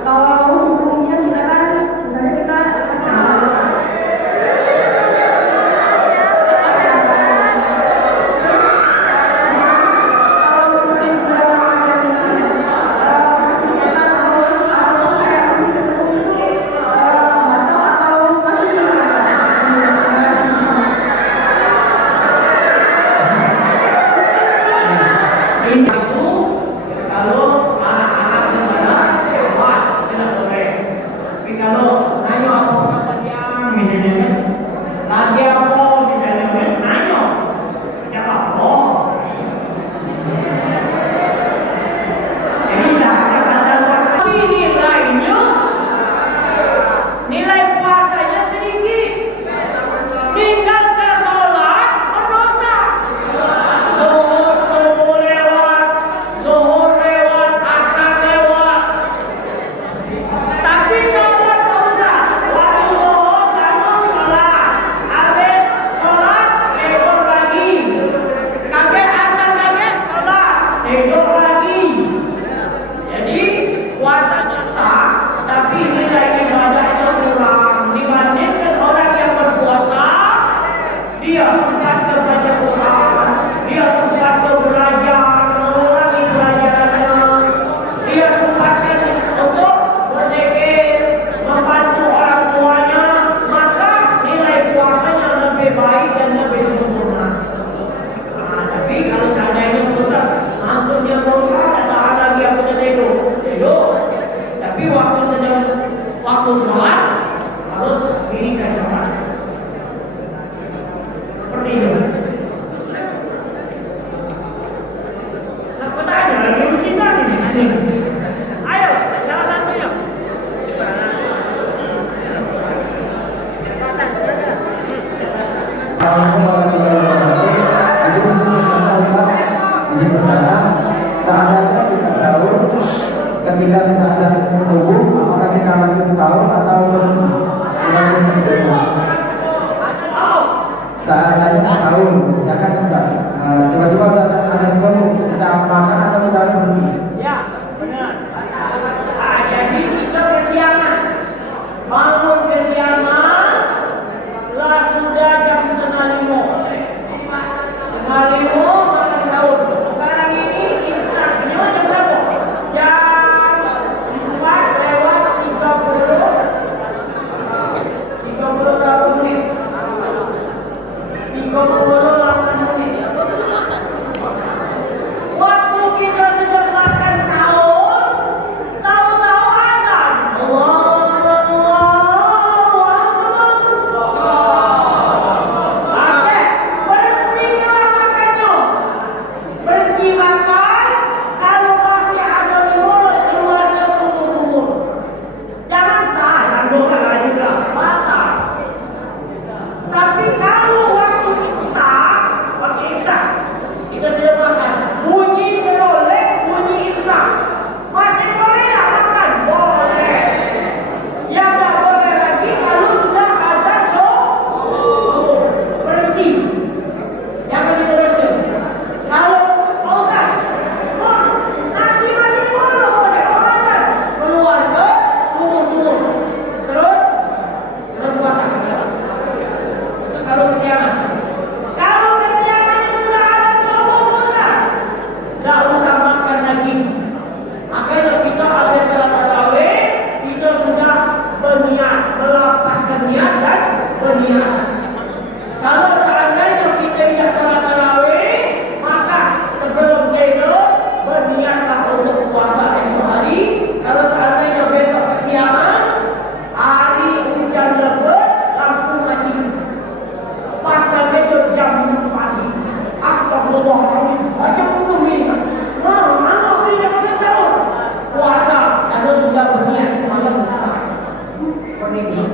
Kalau hukumnya kita kan sebenarnya kita Lagi apa misalnya nanya, ya apa? Jadi dah kata puasa ini nilai puasanya sedikit. Tinggal ke sholat berdosa. Zuhur lewat, asar lewat. Tapi sholat tak usah. Waktu zuhur bangun sholat, habis sholat tidur lagi. Kaget asar kaget sholat, tidur lagi. Jadi puasanya sah, tapi nilai ibadahnya kurang dibandingkan orang yang berpuasa. Dia sempat membaca Quran, dia sempat belajar, mengulangi pelajarannya, dia sempatkan untuk berzikir, membantu orang tuanya, maka nilai puasanya lebih baik dan lebih sempurna. Tapi kalau seandainya berusaha, antum yang berusaha datang lagi aku tidur. Tapi waktu sholat harus dirikan sholat. Seperti ini. Nah, petanya lagi usinan ini. Ayo, salah satunya. Seandainya kita sahur, ketika kita ada subuh, apakah kita lanjut sahur atau berhenti? Seandainya sahur, misalkan tiba-tiba ada subuh, kita makan atau kita harus berhenti? Ya, benar. Jadi kita kesiangan, bangun kesiangan, lah sudah jam 4:30. 5:30 makan sahur. Sekarang ini imsaknya jam berapa? Jam 4:30 berapa menit? 38 menit. Waktu kita sudah makan sahur, tahu-tahu azan. Oke, berhentilah makannya. Berhenti makan, kalau masih ada di mulut keluarnya kumur-kumur. Jangan tahan doa lagi lah, batal. Tapi kalau waktu imsak, kita sudah makan, bunyi serolek, bunyi imsak, masih boleh tak makan? Boleh. Yang tak boleh lagi kalau sudah ada berhenti. Jangan diteruskan. Kalau Ustaz, nasi masih boleh, saya mau makan, keluar ke kumur-kumur, terus berpuasa. Kalau kesiangan. Kalau kesiangannya sudah ada coba dosa, tidak usah makan lagi. Makanya kita habis salat tarawih, kita sudah berniat, melepaskan niat dan berniat. Kalau seandainya kita tidak salat tarawih, maka sebelum tidur berniatlah untuk puasa esok hari. Kalau seandainya besok kesiangan, hari hujan lebat, lampu mati. Pas tidur jam 6 pagi, astagfirullahaladzim, baca buku ini. Mana tidak makan sahur? Puasa, lalu sudah berniat semalam besar. Seperti ini.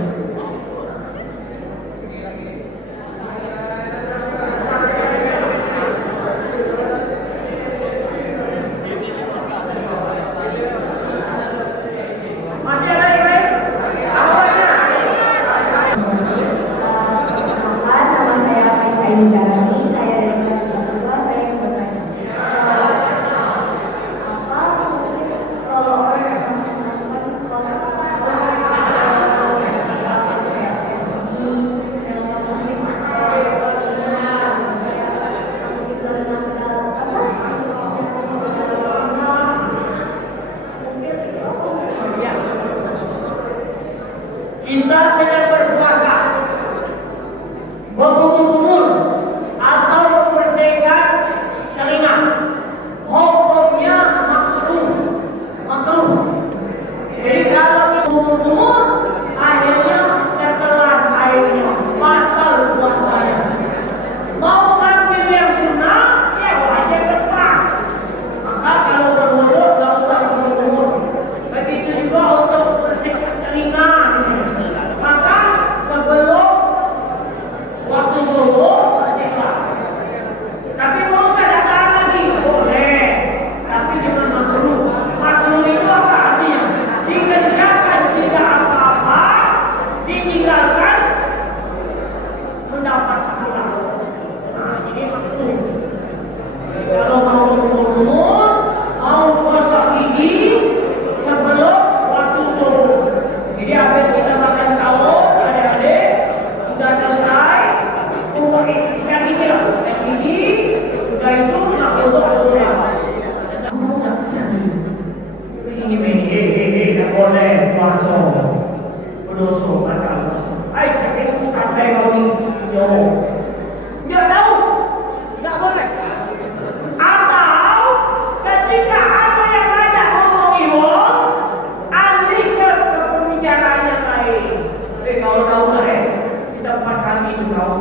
itu tahu.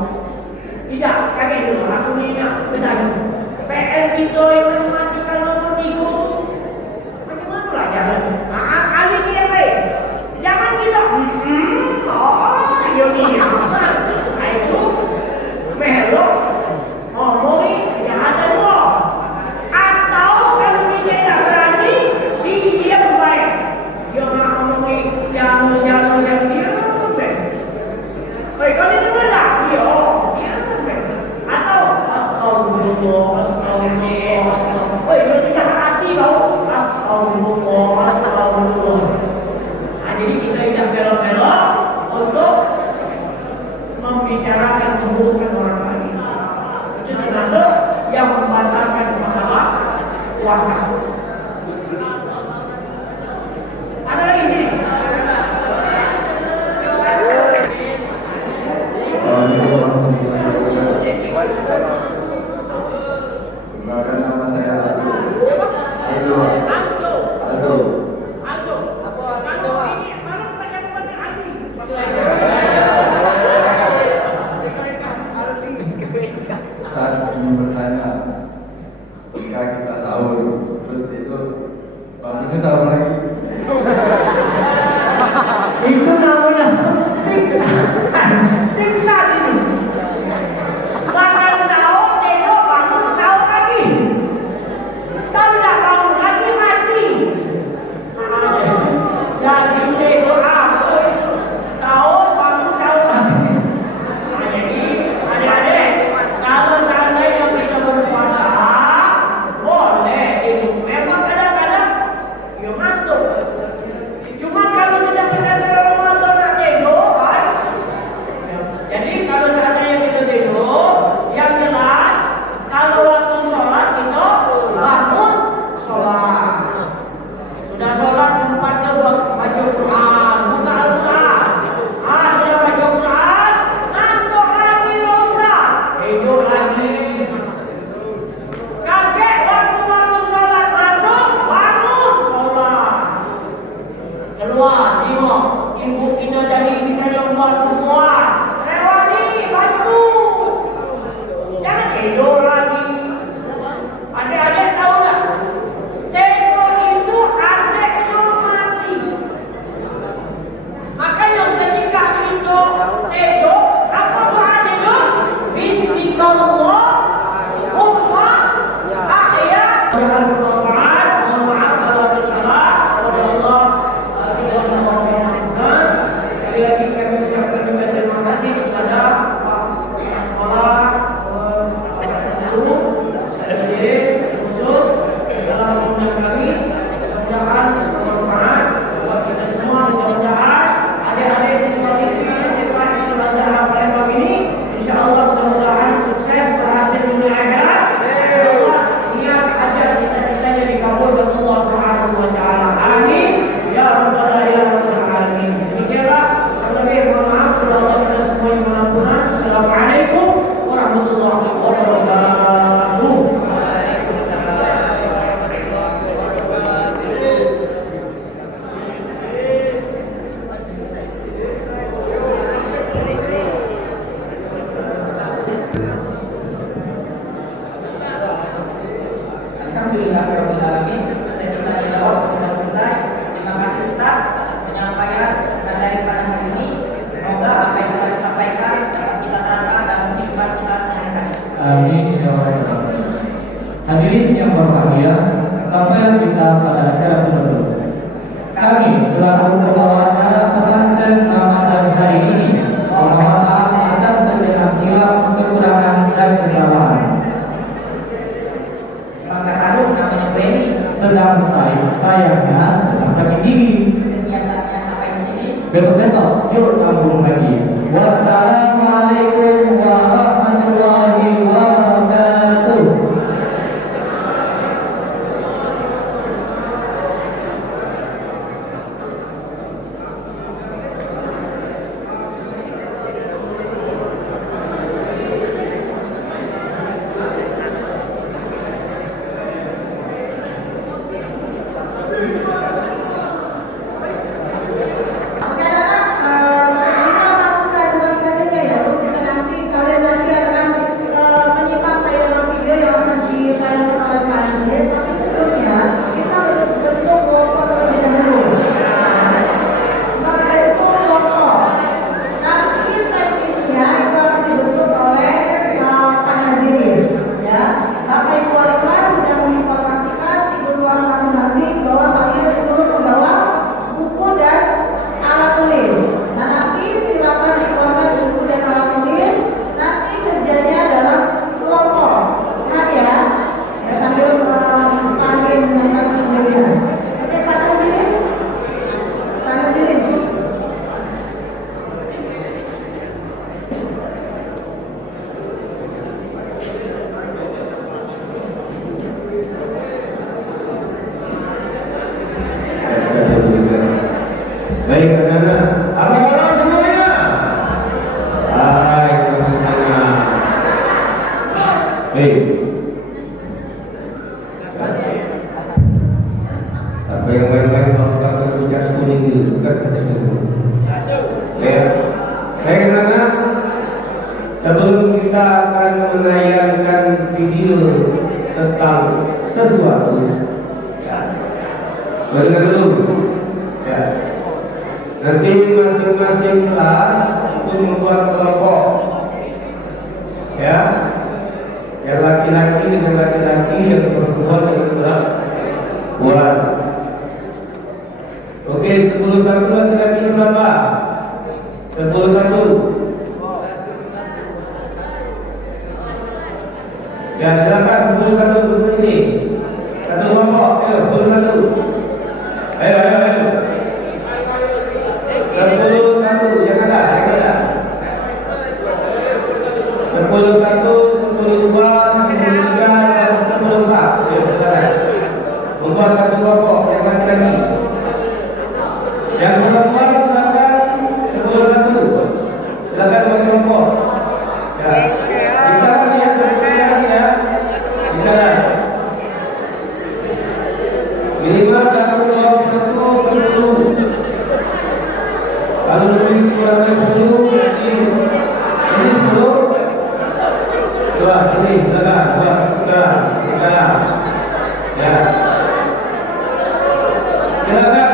Tidak, kaget dulu. Aku ini bertanya. PN itu yang matikan nomor 3 macam mana lah jalan? Kali ini yang baik. Jangan kita. Yo ni aman. Itu melok. Ngomongin yang ada dua. Atau kalau dia tak berani, diam baik. Dia nak ngomongin siapa dia baik. Baik, kalau dia benar, dia baik. Atau astagfirullah, astagfirullah. Baik, dia tidak hati tau. Astagfirullah. Jadi kita tidak belok-belok untuk membicarakan keburukan orang lain. Itu termasuk yang membatalkan pahala puasa. Ada lagi sini? Perkenalkan nama saya Aldo. Ini mana pasal Aldi? Ustaz ingin bertanya, jika kita sahur terus itu bangunnya sahur lagi, Itu namanya pingsan ini. Makan sahur, tengok bangun sahur lagi. Kalau tak bangun lagi mati. Jadi tengok sahur bangun sahur lagi. Jadi adik-adik, kalau seandainya kita berpuasa, boleh itu. Memang kadang-kadang dia ngantuk. Cuma kalau sudah pesantren Ramadan tak tidur, kan? Jadi kalau seandainya kita tidur, yang jelas kalau waktu sholat kita bangun sholat. Sudah sholat sempat ke baca Quran, buka Al-Quran. Sudah baca Quran, ngantuk lagi dosa, tidur lagi. Kaget waktu sholat masuk, bangun sholat. Keluar, tengok ibu kita dari misalnya buat perempuan rewani, bantu. Jangan tidur lagi. Adik-adik tahu tak? Tengok itu adiknya mati. Makanya ketika kita tidur, apa doa tidur? Bismillah, ummah, ahya. Mohon maaf kalau ada salah. Allah kita semua bermanfaat. Sekali lagi kami ucapkan juga terima kasih kepada Pak Sekolah, guru, saya khusus dalam mengundang kami. Mudah-mudahan bermanfaat buat kita semua. Mudah-mudahan adik-adik siswa-siswi SMA Islam Dahar Palembang ini, insya-Allah mudah-mudahan sukses berhasil dunia akhirat. Semoga niat ajar cita-citanya dikabulkan Allah Subhanahu wa taala. Amin. Ya Rabbal alamin. Demikianlah terlebih mohon maaf kepada Allah kita semua yang mengampunan. Assalamualaikum warahmatullahi wabarakatuh. Alhamdulillah Rabbil alamin. Sesi tanya jawab sudah selesai. Terima kasih Ustaz atas penyampaian materi pada hari ini. Semoga apa yang telah disampaikan dapat kita terapkan dalam kehidupan kita sehari-hari. Amin ya Allah. Hadirin yang berbahagia, sampai kita pada acara penutup. Kami selaku pembawa acara pesantren Ramadan hari ini mohon maaf atas segenap hilang, kekurangan dan kesalahan. Maka taruh namanya Benny. Sedang sayangnya sedang sakit gigi. Kegiatannya sampai di sini. Besok-besok yuk sambung lagi. Wassalamualaikum warahmatullahi wabarakatuh. Oke, anak-anak, kita langsung ke Sebelum kita akan menayangkan video tentang sesuatu, ya, dengar dulu, ya. Nanti masing-masing kelas itu membuat kelompok, ya. Yang laki-laki dengan laki-laki, yang perempuan dengan perempuan. Oke, 10 satu laki-laki berapa? 10 satu. Ya silakan 10 satu untuk ini. Satu kelompok, ayo 10 satu. Ayo. 10 satu, yang ada. 10 satu, 10 dua, 10 tiga, dan 10 empat. Ayo silakan. Membuat satu kelompok yang laki-laki. Yang perempuan silakan 10 satu. Silakan buat kelompok. Ya. Bicara ya, ya. Bicara. Minimal 10. Kalau lebih kurang dari 10, berarti ini 10. Dua, sini, tiga. Ya. Silakan.